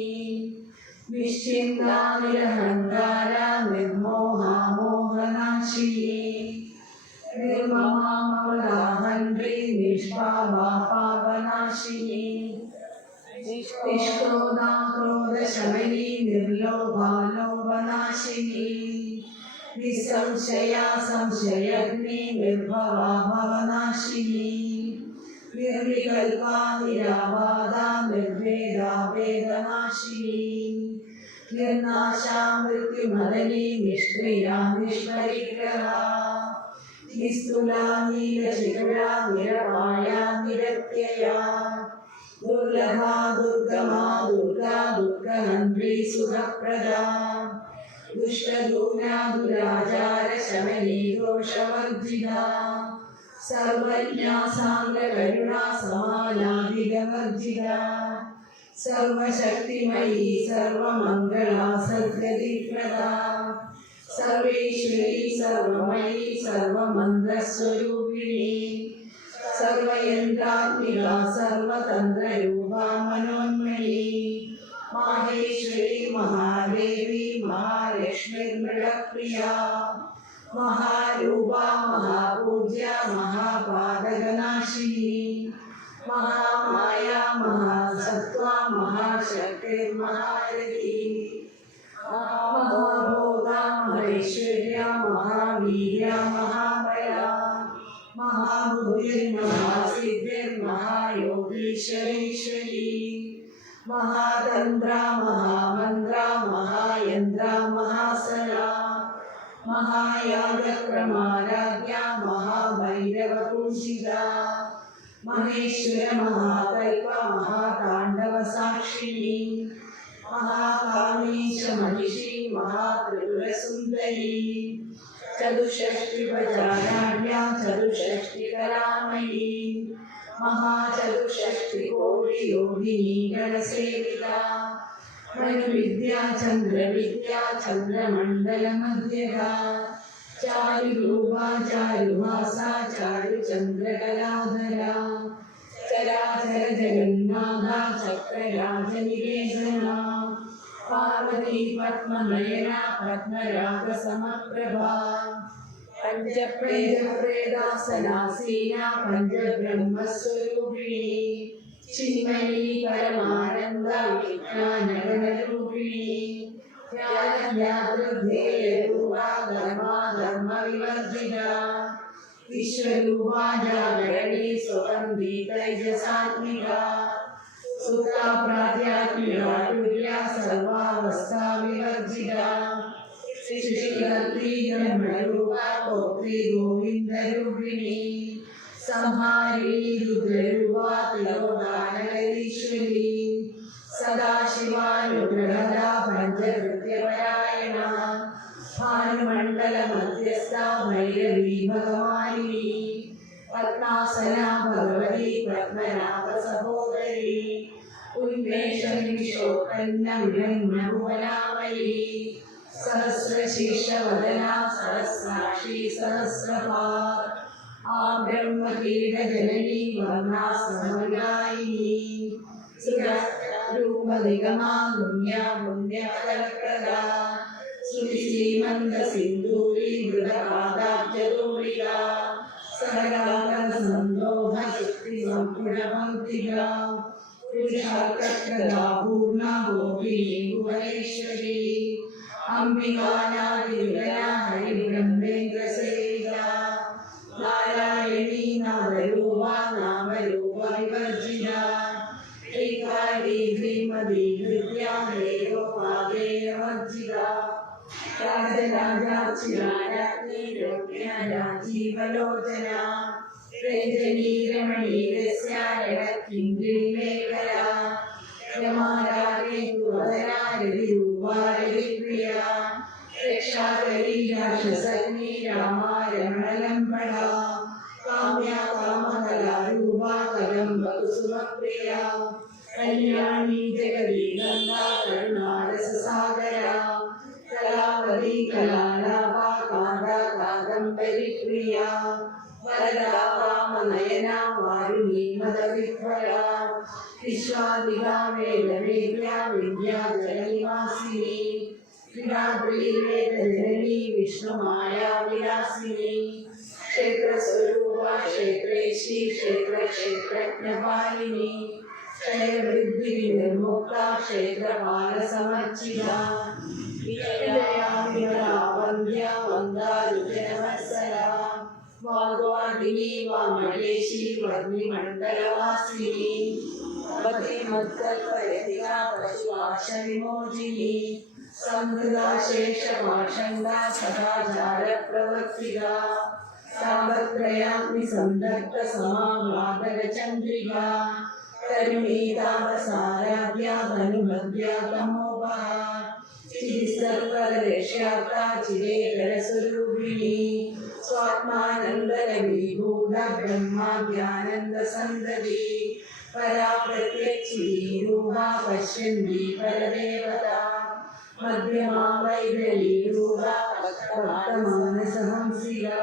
നിശ്ചിന്താ നിരഹങ്കാരാ നിർമോഹാ മോഹനാശിനി നിർമമാ മമദാഹന്ത്രി നിഷ്പാപാ പാപനാശിനി നിഷ്ക്രോധാ ക്രോധശമനി നിർലോഭാ ലോഭനാശിനി നിസ്സംശയാ സംശയഗ്നി നിർഭവാ ഭവനാശിനി നിർവികൽപാ നിരാബാധാ നിർവേദാ വേദനാശിനി നിർനാശാ മൃത്യുമദനി നിഷ്ക്രിയാ നിഷ്പരിഗ്രഹാ നിസ്തുലാ നീലശിഖരാ നിരപായാ നിരത്യയാ ദുർലഭാ ദുർഗമാ ദുർഗാ ദുർഗഹന്ത്രി സുഖപ്രദാ ദുഷ്ടദൂനാ ദുരാചാര ശമനി ദോഷവർജിതാ സർവജ്ഞാ സാന്ദ്രകരുണാ സമാനാധികവർജിതാ സർവശക്തിമയീ സർവമംഗളാ സദ്ഗതിപ്രദാ സർവേശ്വരി സർവമയീ സർവമന്ത്രസ്വരൂപിണി സർവയന്ത്രാത്മികാ സർവതന്ത്രരൂപാ മനോന്മയീ മാഹേശ്വരി മഹാദേവി മഹാലക്ഷ്മിർമൃഗപ്രിയാ മഹാരൂപാ മഹാപൂജ്യ മഹാപാതകനാശിനി മഹാമായ മഹാസത്വ മഹാശക്തിർമഹാരഥി മഹാഭോഗ മഹേശ്വര്യ മഹാവീര്യ മഹാബല മഹാബുദ്ധിർമഹാസിദ്ധിർമഹായോഗീശ്വരീശ്വരി മഹാതന്ത്ര മഹാമന്ത്ര മഹായന്ത്ര മഹാസന മഹായാഗക്രമാരാധ്യ മഹാഭൈരവപൂജിത മഹേശ്വര മഹാകൽപ മഹാതാണ്ഡവസാക്ഷിണി മഹാകാമേശ മഹിഷി മഹാത്രിപുരസുന്ദരി ചതുഷ്ഷഷ്ടിപചാരാഢ്യ ചതുഷ്ഷഷ്ടികരാമയീ മഹാചതുഷ്ഷഷ്ടികോടി യോഗിനി ഗണസേവിത മനുവിദ്യാ ചന്ദ്രവിദ്യാ ചന്ദ്രമണ്ഡലമധ്യക ചാരുരൂപാ ചാരുഹാസാ ചാരുചന്ദ്രകലാധര ചരാചര ജഗന്നാഥ ചക്രരാജനികേതന പാർവതി പത്മനയന പത്മരാഗസമപ്രഭ പഞ്ചപ്രേതാസനാസീന പഞ്ചബ്രഹ്മസ്വരൂപിണി ചിന്മയീ പരമാനന്ദ വിജ്ഞാനഗണരൂപിണി ജ്ഞാനജ്ഞാതൃധ്യേയരൂപാ ധർമാധർമ്മവിവർജിത വിശ്വരൂപാ ജാഗരണി സ്വതന്ത്രി തൈജസാത്മിക സുഖാ പ്രാധ്യാത്മിക തുര്യ സർവാവസ്ഥാ വിവർജിത സൃഷ്ടികർत्री ബ്രഹ്മരൂപാ ഗോത്രീ ഗോവിന്ദരൂപിണി സംഹാരിണീ രുദ്രരൂപാ തിലോദാനകരീശ്വരീ സദാശിവാനുഗ്രഹദാ പഞ്ചകൃത്യപരായണ ഭാനുമണ്ഡല മധ്യസ്ഥ ഭൈരവീ ഭഗവാനിനി പത്മാസന ഭഗവതി പത്മനാഭ സഹോദരി ഉന്മേഷനിമിഷോപന്നഭുവനാമയീ സഹസ്രശീർഷവദനാ സഹസ്രാക്ഷി സഹസ്രപാദ് ആ ബ്രഹ്മകീടജനനീ വർണ്ണാ സമന്യായിനി രൂപനിഗമാ പുണ്യഫലപ്രദാ ശ്രീമന്തസിന്ദൂരീ മൃതപാദാബ്ജദൂരികാ സരകാകരസന്തോഭശക്തിസംപുരഭൗതികാ പുരുഷാർത്ഥപ്രദാ പൂർണ്ണാ ഗോപിനീ ഭുവനേശ്വരീ അംബികാനാദിവിരലാ ഹരിബ്രഹ്മേന്ദ്രസേവിതാ നാരായണീ നവരൂപാ നാമരൂപവിവർജിതാ ശ്രീകാരി ശ്രീമതി വിദ്യാ ദേവപാദേവർജിതാ രാജരാജാചിരാജീവലോചന രഞ്ജനീരമണീരസ്യാരണക്കിംഗിളിമേഖല രമാരാജേതുവദനാരതിരൂപാരതിപ്രിയ രക്ഷാകരീ രാക്ഷസഗ്നി രാമാരമണലംബണ കാമ്യാ കാമകലാരൂപാ കദംബകുസുമപ്രിയ കല്യാണീ ജഗദീ ഗംഗാ കരുണാരസസാഗര കലാവതി കലാലാപാ കാന്താ കാദംബരിപ്രിയ വരദാ വാമനയനാ വാരുണീ മദവിഹ്വല വിശ്വാദികാ വേദവേദ്യാ വിദ്യാജലനിവാസിനി വിരാദ്രീ വേദജനനീ വിഷ്ണുമായാ വിലാസിനി ക്ഷേത്രസ്വരൂപാ ക്ഷേത്രേശി ക്ഷേത്രജ്ഞപാലിനി ക്ഷയവൃദ്ധിവിനിർമുക്ത ക്ഷേത്രപാലസമർച്ചിത വിജയാവിമലാവന്ദ്യ വന്ദാരുജനവത്സല വാഗ്വാദിനി വാമടേശി വർണ്ണിമണ്ഡലവാസിനി ഭക്തിമത്കൽപയതികാ പശുവാശവിമോചിനി സംഹൃതാശേഷമാഷങ്കാ സദാചാരപ്രവർത്തികാ താപത്രയാഗ്നി സന്ദഗ്ധ സമാഹ്ലാദരചന്ദ്രികാ കരുണീതാപസാരാധ്യാ ധനുഭദ്യാ തമോപഹ ചിരിസർവരക്ഷ്യാർത്താ ചിരേകരസ്വരൂപിണി സ്വാത്മാനന്ദരവിഭൂത ബ്രഹ്മാദ്യാനന്ദസന്തതി പരാ പ്രത്യക്ഷീരൂപാ പശ്യന്തി പരദേവതാ മധ്യമാ വൈദരീരൂപാ ഭക്തമാനസഹംസികാ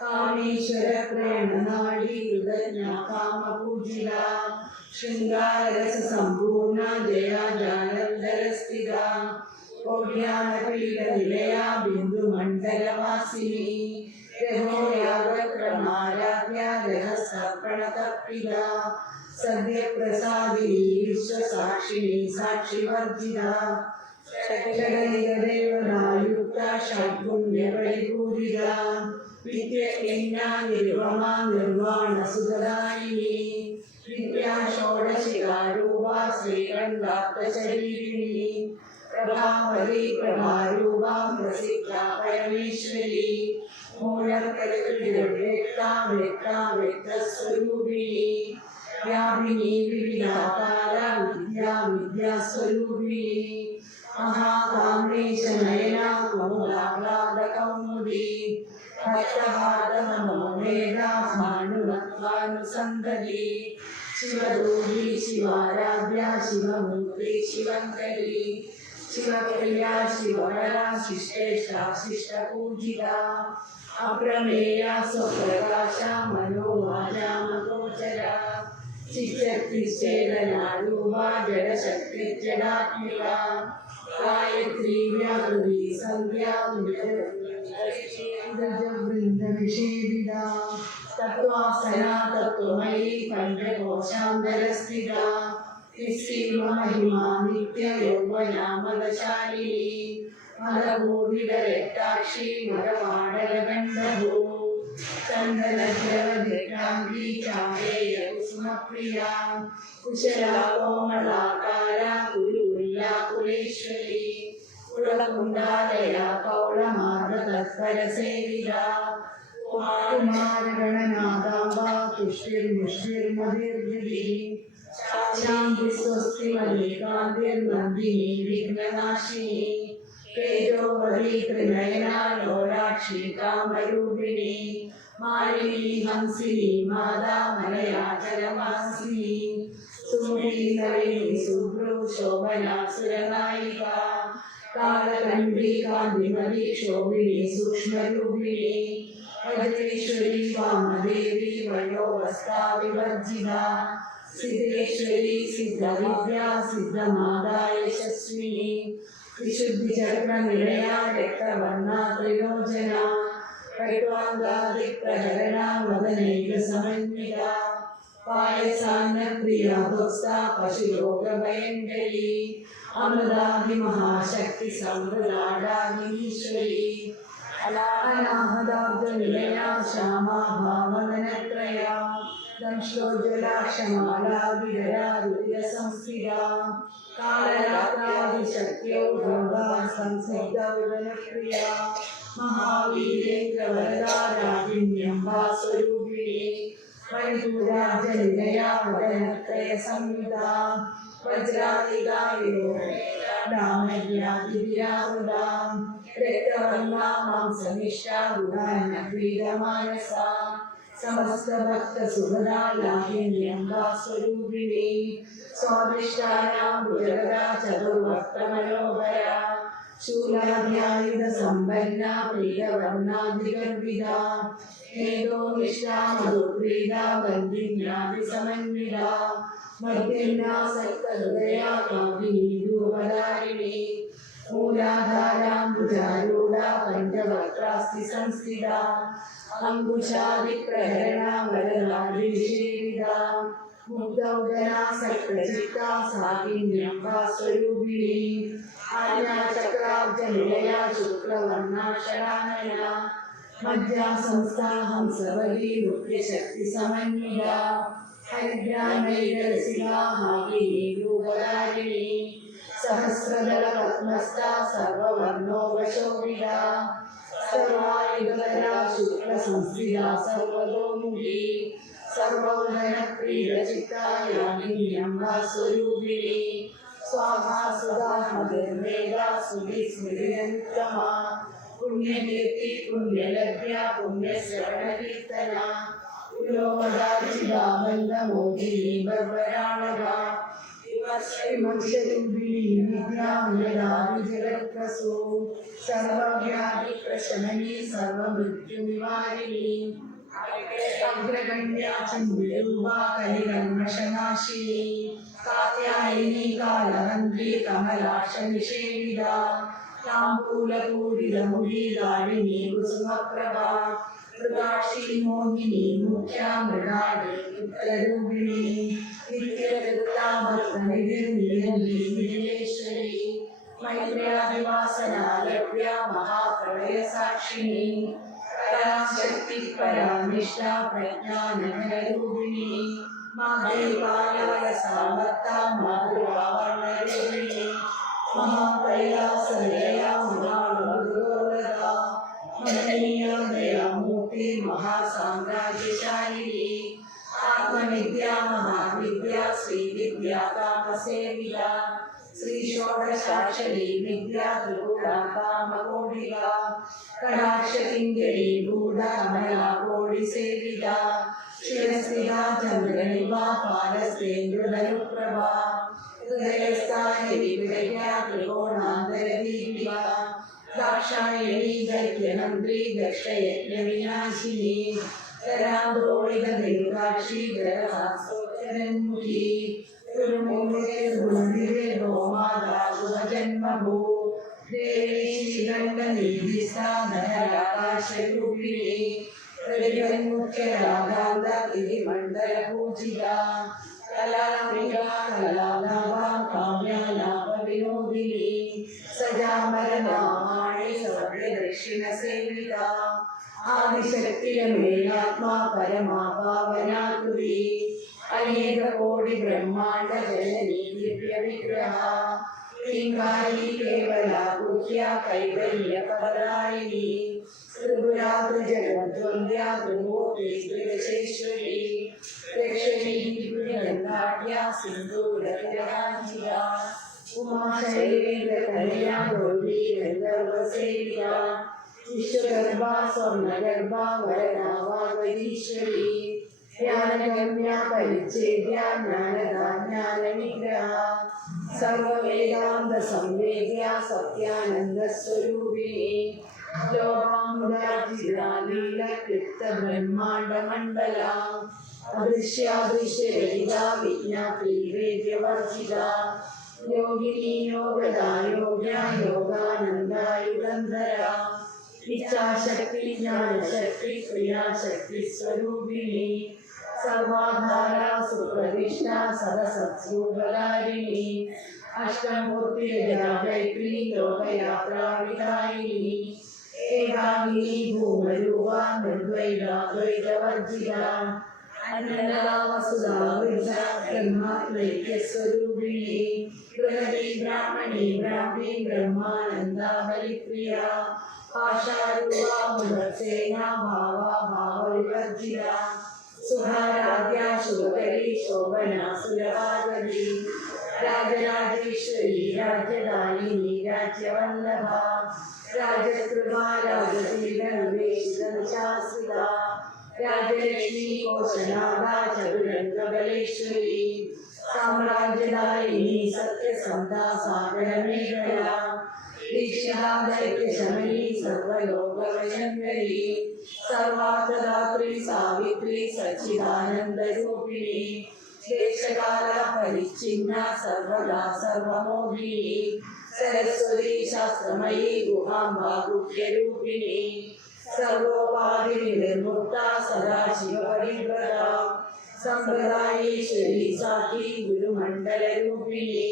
കാമേശ്വര പ്രേരണനാളി കൃതജ്ഞാ കാമപൂജിതാ ശൃംഗാരരസ സമ്പൂർണ ജയാ ജാലന്ധരസ്ഥിതാ കോട്യാനപീഠനിലയാ ബിന്ദുമണ്ഡലവാസിനി രഘോയാഗക്രമാരാധ്യാ രഹസ്യപ്രണതപ്രിതാ സദ്യപ്രസാദിനി വിശ്വസാക്ഷിണി സാക്ഷിവർജിതാ ഷഡ്ഗദേവനായുക്ത ഷഡ്ഗുണ്യപരിപൂരിതാ വിദ്യജ്ഞാ നിർവമാ നിർവാണസുഖദായിനി വിദ്യാ ഷോഡശികാരൂപാ ശ്രീകണ്ഠാപ്തശരീരിണി പ്രഭാവതി പ്രഭാരൂപാ പ്രസിദ്ധാ പരമേശ്വരി മൂലപ്രകൃതിർവ്യക്താ വ്യക്താ വ്യക്തസ്വരൂപിണി വ്യാപിനി വിവിധാകാരാ വിദ്യാ വിദ്യാസ്വരൂപിണി മഹാകാമേശ നയനാ കൗമുദാഹ്ലാദകൗമുദി ഭക്തഹാദമനോവേദാ ഭാനുമത്വാനുസന്തതി ശിവദൂതി ശിവാരാധ്യാ ശിവമൂർത്തി ശിവങ്കരി ശിവപ്രിയാ ശിവകരാ ശിഷ്ടേഷ്ടാ ശിഷ്ടപൂജിതാ അപ്രമേയാ സ്വപ്രകാശ മനോവാചാമഗോചരാ ചിത്തക്തിശ്ചേതനാരൂപാ ജഡശക്തിജടാത്മികാ ഗായത്രീ വ്യാകൃതി സന്ധ്യാ വൃന്ദവിഷേദിതാ തത്വാസനാ തത്വമയീ പഞ്ചകോശാന്തരസ്ഥിതാ നിശ്ചീമഹിമാ നിത്യയൗവനാമദശാലിനി മലഭൂവിതരക്താക്ഷി മലപാടലഗന്ധഭൂ ചന്ദനദ്രവദിക്രാന്തി ചാമേയ കുസുമപ്രിയാ കുശലാ കോമളാകാരാ കുരുല്ലാ കുലേശ്വരി കുളകുണ്ടാലയാ കൗളമാർഗ തത്പരസേവിതാ കുമാരഗണനാഥാംബ തുഷ്ടിർമുഷ്ടിർമതിർഗതി ശാന്തി സ്വസ്തി മല്ലികാന്തിർനന്ദിനി വിഘ്നനാശിനി തേജോവതി ത്രിനയന ലോലാക്ഷി കാമരൂപിണി മാലിനി ഹംസിനി മാതാ മലയാചലമാസിനി സുമുഖി നളിനി സുഭ്രു ശോഭന സുരനായിക കാലകണ്ഠി കാന്തിമതി ശോഭിനി സൂക്ഷ്മരൂപിണി വജ്രേശ്വരി വാമദേവി വയോവസ്ഥാ വിവർജിത സിദ്ധേശ്വരി സിദ്ധവിദ്യ സിദ്ധമാതാ യശസ്വിനി വിശുദ്ധിചക്രനിലയ രക്തവർണ്ണ ത്രിലോചന കൈവാങ്കാദിപ്രഹരണ വദനൈക സമന്വിത പായസാന്നപ്രിയ ദോസ്ത പശുരോഗഭയങ്കരി അമൃതാദിമഹാശക്തി സംവൃതാടാനീശ്വരി അനാഹതാബ്ജനിലയ ശ്യാമാ ഭാവനത്രയ ദംശ്ലോജ്വലാക്ഷമാലാ വിരരാരുദ്യ സംസ്ഥിത കാലരാത്രാദിശക്തിയോ ഭോഗാ സംസിദ്ധൗദനപ്രിയ മഹാവീരേന്ദ്രവരദാ രാജിന്യംബാ സ്വരൂപിണി വൈദൂരാജനിലയ വദനത്രയ സംയുത വജ്രാദികായോ രാമര്യാദിവിരാവൃത രക്തവർണ്ണാ മാംസനിഷ്ഠാ ഗുണാനപീഡമാനസ സമസ്ത ഭക്ത സുഭദാ ലാഹിന്യംബാ സ്വരൂപിണി സ്വാദിഷ്ടാനാം ഭുജഗദാ ചതുർവക്ത്ര മനോഹര ശൂലാധ്യായുധ സമ്പന്ന പ്രീതവർണ്ണാദിഗർഭിത ഏതോ നിഷ്ഠാ മധുപ്രീത ബന്ധിന്യാദി സമന്വിത മധ്യന്യാസക്തഹൃദയ കാമിനി രൂപധാരിണി മൂലാധാരാംബുജാരൂഢ പഞ്ചവക്രാസ്തി സംസ്ഥിത അങ്കുശാദിപ്രഹരണ വരദാദിശേവിത മുഗ്ധൗദനാസക്തചിത്താ സാകിന്യംബാ സ്വരൂപിണി ആജ്ഞാചക്രാബ്ജനിലയ ശുക്ലവർണ്ണാക്ഷരാനന മജ്ജാ സംസ്ഥാ ഹംസവതി മുഖ്യശക്തി സമന്വിത ഹരിദ്രാനൈരസികാ ഹാകിനി രൂപധാരിണി സഹസ്രദള പത്മസ്ഥാ സർവവർണ്ണോപശോഭിത സർവായുധര ശുക്ല സംസ്ഥിത സർവതോമുഖി സർവോധനപ്രിയചിത്തായാമിന്യംബാ സ്വരൂപിണി സ്വാഹാ സുധാ മതിർവേദാ സുധിസ്മൃതിരനുത്തമാ പുണ്യകീർത്തി പുണ്യലഭ്യ പുണ്യശ്രവണകീർത്തന പുരോഗതാചിതാബന്ധമോഹിനി ബർബരാണക ശ്രീമംശരൂപിണി വിദ്യാമൃതാവിജഗത്പ്രസൂ സർവവ്യാധിപ്രശമനി സർവമൃത്യുനിവാരിണി അഗ്രഗണ്യാ ചന്ദ്രരൂപാ കലികന്മഷനാശിനി കാത്യായനി കാലഹന്ത്രി കമലാക്ഷനിഷേവിത താംബൂലപൂരിതമുഖീധാരിണി കുസുമപ്രഭാ മൃഗാക്ഷി മോഹിനി മുഖ്യാ മൃഗാടി പുത്രരൂപിണി നിത്യകൃതാ ഭക്തനിധിർനിരഞ്ജീശ്വരി മൈത്ര്യാദിവാസനാലഭ്യ മഹാപ്രളയ സാക്ഷിണി പരാശക്തി പരാനിഷ്ഠ പ്രജ്ഞാനരൂപിണി മാതൃകാലവസാവത്താ മാതൃകാവർണ്ണരൂപിണി മഹാകൈലാസനിലയാ മഹാമധുരോദാ മഹനീയമൂർത്തി മഹാസാമ്രാജ്യശാലിനി ആത്മവിദ്യാ മഹാവിദ്യാ ശ്രീവിദ്യാ കാമസേവിത ശ്രീ ഷോഡശാക്ഷരി വിദ്യാ ത്രിപുരാ കാമകോടിക കടാക്ഷകിങ്കരി ഭൂതകമലാ കോടി സേവിത ശിരസ്ഥിതാ ചന്ദ്രനിവാ പാലസ്തേന്ദ്രധനുപ്രഭ ഹൃദയസ്ഥാനി വിവിധ ത്രികോണാന്തരദീപിക ദാക്ഷായണി ദൈത്യനന്ത്രി ദക്ഷയജ്ഞവിനാശിനി കരാന്തോളികദീർഘാക്ഷി ഗ്രഹസാസ്തോച്ചരന്മുഖി ജന്മഭൂ ദേവി ശ്രീരംഗനീതിസ്ഥാനരാകാശരൂപിണി പ്രതിമുഖ്യരാഗാന്ത തിരിമണ്ഡലപൂജിക കലാമിക കലാലാഭ കാമ്യാലാഭ വിനോദിനി സജാമരനാമാണി സർവദക്ഷിണ സേവിത ആദിശക്തിരമേയാത്മാ പരമാ പാവനാകുരി അനേക കോടി ബ്രഹ്മാണ്ഡ ജനനീ ദിവ്യ വിഗ്രഹ ലിംഗാരി കേവല ഗുഹ്യ കൈവല്യ പദായിനി ജഗദ്വന്ദ്യാ ത്രിമൂർത്തി ത്രിദശേശ്വരി ലക്ഷ്മീ ഗംഗാഢ്യാ സിന്ധൂരതിരകാഞ്ചിക ഉമാശൈലേന്ദ്രകന്യാ ഗൗരീ ഗന്ധർവസേവിത വിശ്വഗർഭാ സ്വർണഗർഭാ വരനാവാഗരീശ്വരി ജ്ഞാനഗമ്യാ പരിച്ഛേദ്യാ ജ്ഞാനദാ ജ്ഞാനനിഗ്രഹ സർവവേദാന്ത സംവേദ്യാ സത്യാനന്ദസ്വരൂപിണി ലോകാമുദാജിതാലീലക്ലിപ്ത ബ്രഹ്മാണ്ഡമണ്ഡല അദൃശ്യാദൃശ്യരഹിത വിജ്ഞാതി വേദ്യവർജിത യോഗിനി യോഗദാ യോഗ്യ യോഗാനന്ദായുഗന്ധര ഇച്ഛാശക്തി ജ്ഞാനശക്തി ക്രിയാശക്തി സ്വരൂപിണി സർവാധാര സുപ്രതിഷ്ഠ സദസത്സ്രൂപധാരിണി അഷ്ടമൂർത്തിയജാഗൈത്രി ലോകയാത്രാവിധായിനി ഏകാംഗിനി ഭൂമരൂപ നിർദ്വൈതാദ്വൈതവർജിത അനന്താവസുധാ വൃദ്ധ ബ്രഹ്മാത്മൈക്യസ്വരൂപിണി ബൃഹതി ബ്രാഹ്മണി ബ്രാഹ്മി ബ്രഹ്മാനന്ദ ബലിപ്രിയ ആശാരൂപാ മുഖസേനാ ഭാവാ ഭാവവിവർജിത സുധാരാധ്യാ ശുഭകരി ശോഭനാ സുരവാദി രാജരാജേശ്വരി രാജ്യദായിനി രാജ്യവല്ലഭ രാജകൃപാ രാജശീലനിവേശിതശാസ്ത്രിത രാജലക്ഷ്മി കോശനാഥ ചതുരംഗബലേശ്വരി സാമ്രാജ്യദായിനി സത്യസന്ധാ സാഗരമേഖല ദീക്ഷിതാദൈത്യശമനി സർവലോകവശങ്കരി സർവാർത്ഥദാത്രി സാവിത്രി സച്ചിദാനന്ദരൂപിണി ദേശകാല പരിച്ഛിന്ന സർവദാ സർവമോഹിനി സരസ്വതി ശാസ്ത്രമയീ ഗുഹാംബാ ഗുഹ്യരൂപിണി സർവോപാധി നിർമുക്ത സദാശിവപരിവ്രത സമ്പ്രദായേശ്വരി സാഖി ഗുരുമണ്ഡലരൂപിണി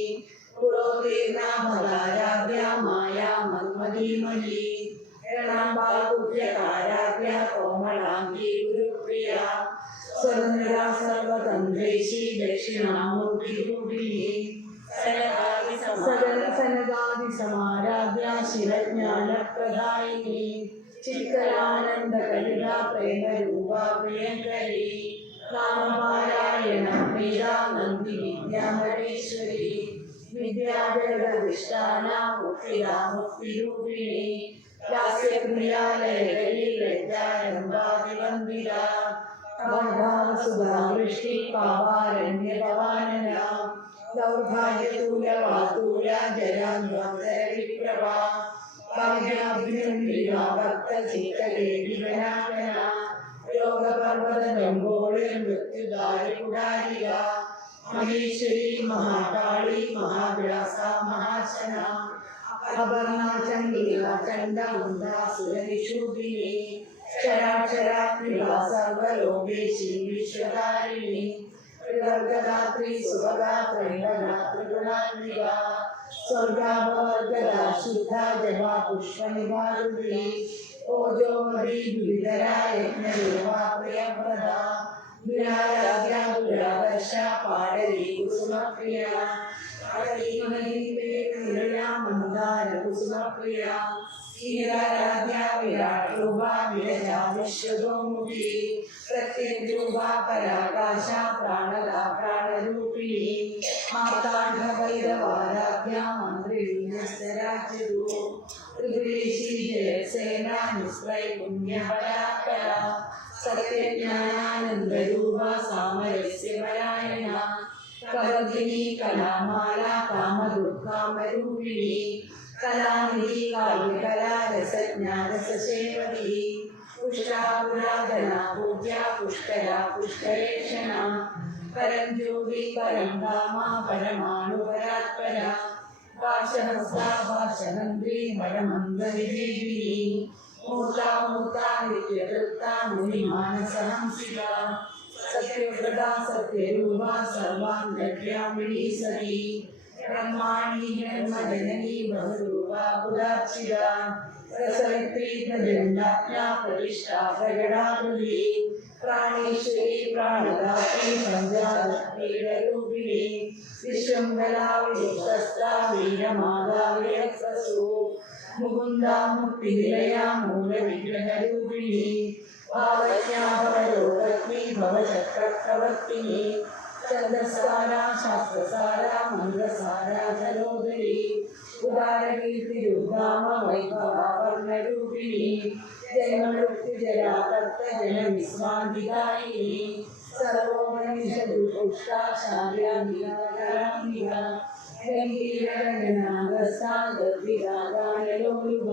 പുരോതീർണ ഭഗാരാധ്യ മായാ മന്മദീമയീ രണാംബാകുഭ്യകാരാധ്യ കോമളാംഗീ ഗുരുപ്രിയ സ്വതന്ത്ര സർവതന്ത്രേശി ദക്ഷിണാമൂർത്തി രൂപിണി സനകാദി സമാരാധ്യ ശിവജ്ഞാനപ്രദായിനി ചിത്തരാനന്ദ കലിക പ്രേമരൂപ പ്രിയങ്കരി നാമപാരായണ പ്രിയ നന്ദി വിദ്യാമഹേശ്വരി വിദ്യാജഗദിഷ്ഠാന മുക്തിദാ മുക്തിരൂപിണി ലാസ്യപ്രിയാലയകരി ലജ്ജാരംഭാതിവന്ദിത ഭാവസുധാ വൃഷ്ടി പാവാരണ്യപവാനന ദൗർഭാഗ്യതൂലവാതൂല ജരാന്ധ്വന്തരവിപ്രഭ ഭാഗ്യാഭ്യന്തിക ഭക്തചിത്തലേഖിവനാകന യോഗപർവ്വതജംബോളി മൃത്യുദാരികുടാരിക മഹേശ്വരി മഹാകാളി മഹാവ്യാസ മഹാശന അപർണ ചണ്ഡിക ചണ്ഡമുണ്ടാസുരനിഷൂദിനി ചരാചരാത്മിക സർവലോകേശി വിശ്വധാരിണി ത്രിവർഗദാത്രി സുഭഗാ ത്രൈവഗാ ത്രിഗുണാത്മിക സ്വർഗാപവർഗദ ശുദ്ധ ജപാ പുഷ്പനിവാരുണി ഓജോമതി ദുരിതരാ യജ്ഞരൂപാ പ്രിയപ്രദ ദുരാരാധ്യ ദുരാദർശ പാടലി കുസുമപ്രിയ മന്ദാര കുസുമപ്രിയ ക്ഷീരാരാധ്യ വിരാട് രൂപ വിരജാ വിശ്വതോമുഖി പ്രത്യഗ്രൂപ പരാകാശ പ്രാണല പ്രാണരൂപിണി മാതാണ്ഡഭൈരവാരാധ്യ മന്ത്രിരാജ്യരൂ ത്രിപുരേശി ജയസേന നിസ്ത്രൈ പുണ്യപരാകര സത്യജ്ഞാനാനന്ദരൂപ സാമരസ്യപരായണ കവർദിനി കലാമാല കാമദുഃഖാമരൂപിണി കലാനിധി കാവ്യകലാരസജ്ഞാനസേവതി പുഷ്ടാപുരാധന പൂജ്യ പുഷ്കര പുഷ്കരേക്ഷണ പരം ജ്യോതി പരം ധാമ പരമാണുപരാത്പര ഭാഷഹസ്താ ഭാഷഹന്ത്രി മരമന്ദവിദേവിനി മൂർത്താമൂർത്താ നിത്യകൃത്താ മുനിമാനസഹംസിക സത്യവ്രതാ സത്യരൂപ സർവാംഗര്യാമിണീ സതി ബ്രഹ്മാണി ജന്മജനനി ബഹുരൂപാ പുരാർച്ചിത പ്രസവിത്രി പ്രജന്യാജ്ഞാ പ്രതിഷ്ഠാ പ്രകടാകൃതി പ്രാണേശ്വരി പ്രാണദാത്രി സഞ്ജാതരൂപിണി വിശ്വംബലാ വിശ്വസ്താ വീരമാതാ വിരക്തസു മുകുന്ദാമുക്തിനിലയാ മൂലവിഗ്രഹരൂപിണി ഭാവജ്ഞാപവരോഗഗ്നി ഭവചക്രപ്രവർത്തിനി ഛന്ദസാരാ ശാസ്ത്രസാരാ മന്ത്രസാരാ ജലോദരി ഉദാരകീർത്തിരുദ്ധാമ വൈഭവാവർണ്ണരൂപിണി ജന്മമൃത്യുജരാതപ്തജനവിശ്രാന്തിദായിനി സർവോപനിഷദുഷ്ടാ ശാര്യാംബികാ ഗംഭീരഗണനാഗസാ ഗർഭിരാഗാനലോലുഭ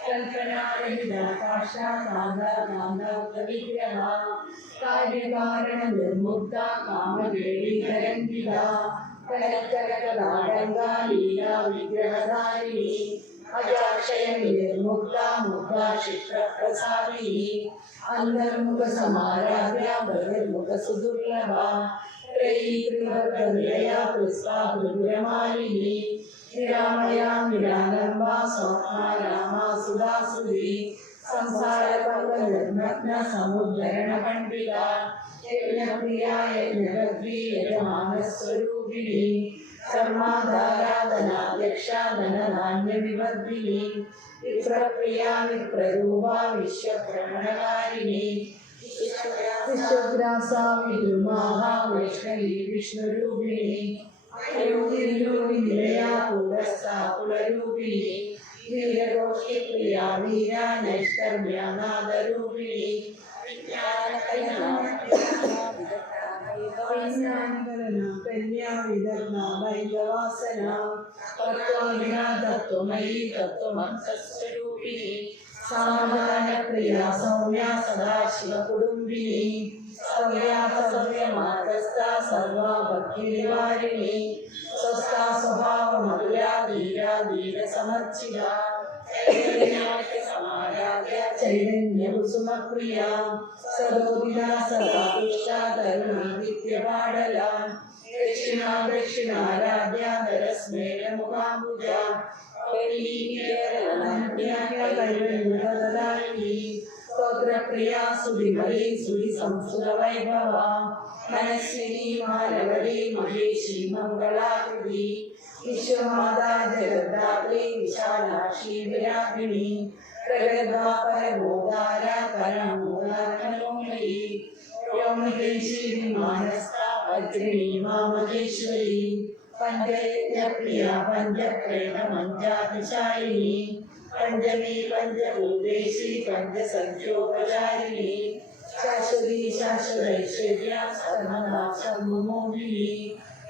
കൽപ്പനാരഹിതാ കാഷ്ടാ കാന്താ കാന്താവിഗ്രഹ കാര്യകാരണ നിർമുക്ത കാമദേവീതരംഗിത കലക്കലകലാടങ്കാ ലീലാ വിഗ്രഹധാരിണി അജാക്ഷയ നിർമുക്ത മുക്ത ക്ഷിപ്രപ്രസാദിനി അന്തർമുഖ സമാരാധ്യ ബഹിർമുഖ സുദുർലഭ ത്രയീകൃതനിലയാ പുഷ്പാ ഹൃദയമാലിനി നിരാമയാ നിരാലംബ സ്വർണ രാമ സുധാസുരി സംസാര നിർമ്മഗ്ന സമുദ്ധരണ പണ്ഡിത യജ്ഞപ്രിയായ യജ്ഞഗദ്രി യജമാനസ്വരൂപിണി സർമാധാരാധനാധ്യക്ഷ ധനധാന്യവിവർദ്ധിനി വിപ്രപ്രിയാ വിപ്രരൂപ വിശ്വഭ്രമണകാരിണി വിശ്വഗ്രാസാ വിദ്രുമാഹ വൈഷ്ണവി വിഷ്ണുരൂപിണി നിലയാ കൂടസ്ഥാ കുലരൂപിണി വീരഗോഷ്ഠിപ്രിയാ വീര നൈഷ്കർമ്മ്യനാദരൂപിണി കന്യാവിദഗ്ധവാസന തത്വമയി തത്വമംസസ്വരൂപിണി സാമധാനപ്രിയ സൗമ്യ സദാശിവകുടുംബിനി സവ്യാസവ്യമാർഗസ്ഥ സർവഭക്തിനിവാരിണി സ്വസ്ഥാ സ്വഭാവമതുരാ ധീരാ ധീരസമർച്ചിത സമാരാധ്യ ചൈതന്യകുസുമപ്രിയ സദോദിത സദാതുഷ്ട ധർമാദിത്യപാടല ദക്ഷിണാ ദക്ഷിണാരാധ്യ ധരസ്മേരമുഖാംബുജ സ്തോത്രപ്രിയ സുധിമതി സുധി സംസ്കൃത വൈഭവ മനസ്വിനി മാലവതി മഹേഷി മംഗളാകൃതി വിശ്വമാതാ ജഗദ്ധാത്രി വിശാലാക്ഷി വിരാഗിണി പ്രഗൽഭാ പരമോദാര പരമോദാരണോമയി വ്യോമകേശി വിമാനസ്ഥ വജ്രിണി മാമകേശ്വരി പഞ്ചയജ്ഞപ്രിയ പഞ്ചപ്രേത മഞ്ചാതിശായിനി പഞ്ചമി പഞ്ചഭൂതേശി പഞ്ചസംഖ്യോപചാരിണി ശാശ്വതി ശാശ്വതൈശ്വര്യ സർവദാ സർവമോഹിനി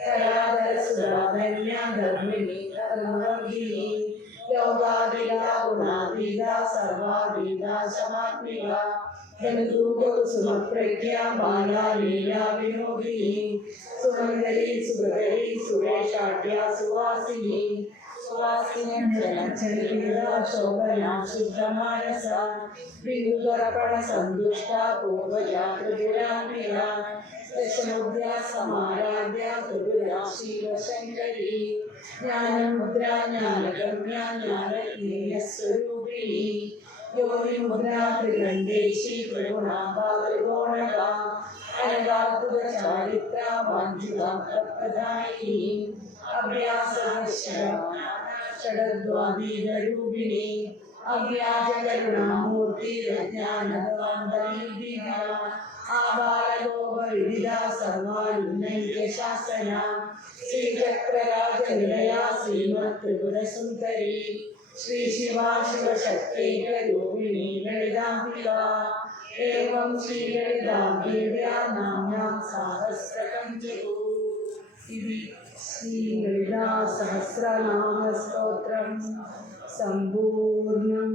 കലാധരസുധാധന്യ ധർമ്മിണി ധർമ്മവർഗിണി ലോകാതീത ഗുണാതീത സർവാതീത സമാത്മിക സുമപ്രജ്ഞ ബാലാലീലാ വിനോദിനി സുമംഗലി സുഗരി സുരേഷാഢ്യ സുവാസിനി ശോഭന ശുദ്ധമാനസ ബിന്ദുതർപ്പണ സന്തുഷ്ട പൂർവജാതൃപുരാന്വിക ദശമുദ്ര സമാരാധ്യ ത്രിപുരാ ശിവശങ്കരി ജ്ഞാനമുദ്ര ജ്ഞാനഗമ്യ ജ്ഞാനജ്ഞേയസ്വരൂപിണി യോനിമുദ്രാ ത്രികണ്ഠേശി ത്രിഗുണാഭാവൃഗോണക അനഗാത്മക ചാരിത്ര വാഞ്ചിത പ്രദായിനി ഷഡദ്വാദീനരൂപിണി അവ്യാജകരുണാമൂർത്തി ജ്ഞാനദാന്തനിധിന ആബാലഗോപവിദിത സർവാനുന്നൈക്യശാസന ശ്രീചക്രരാജനിലയാ ശ്രീമത് ത്രിപുരസുന്ദരി ശ്രീ ശിവാ ശിവശക്തൈകരൂപിണി ലളിതാംബിക ഏവം ശ്രീ ലളിതാംബികാ നാമ്യാ സഹസ്രകം ജപൂ ഇതി ശ്രീ ലളിതാ സഹസ്രനാമ സ്തോത്രം സമ്പൂർണം.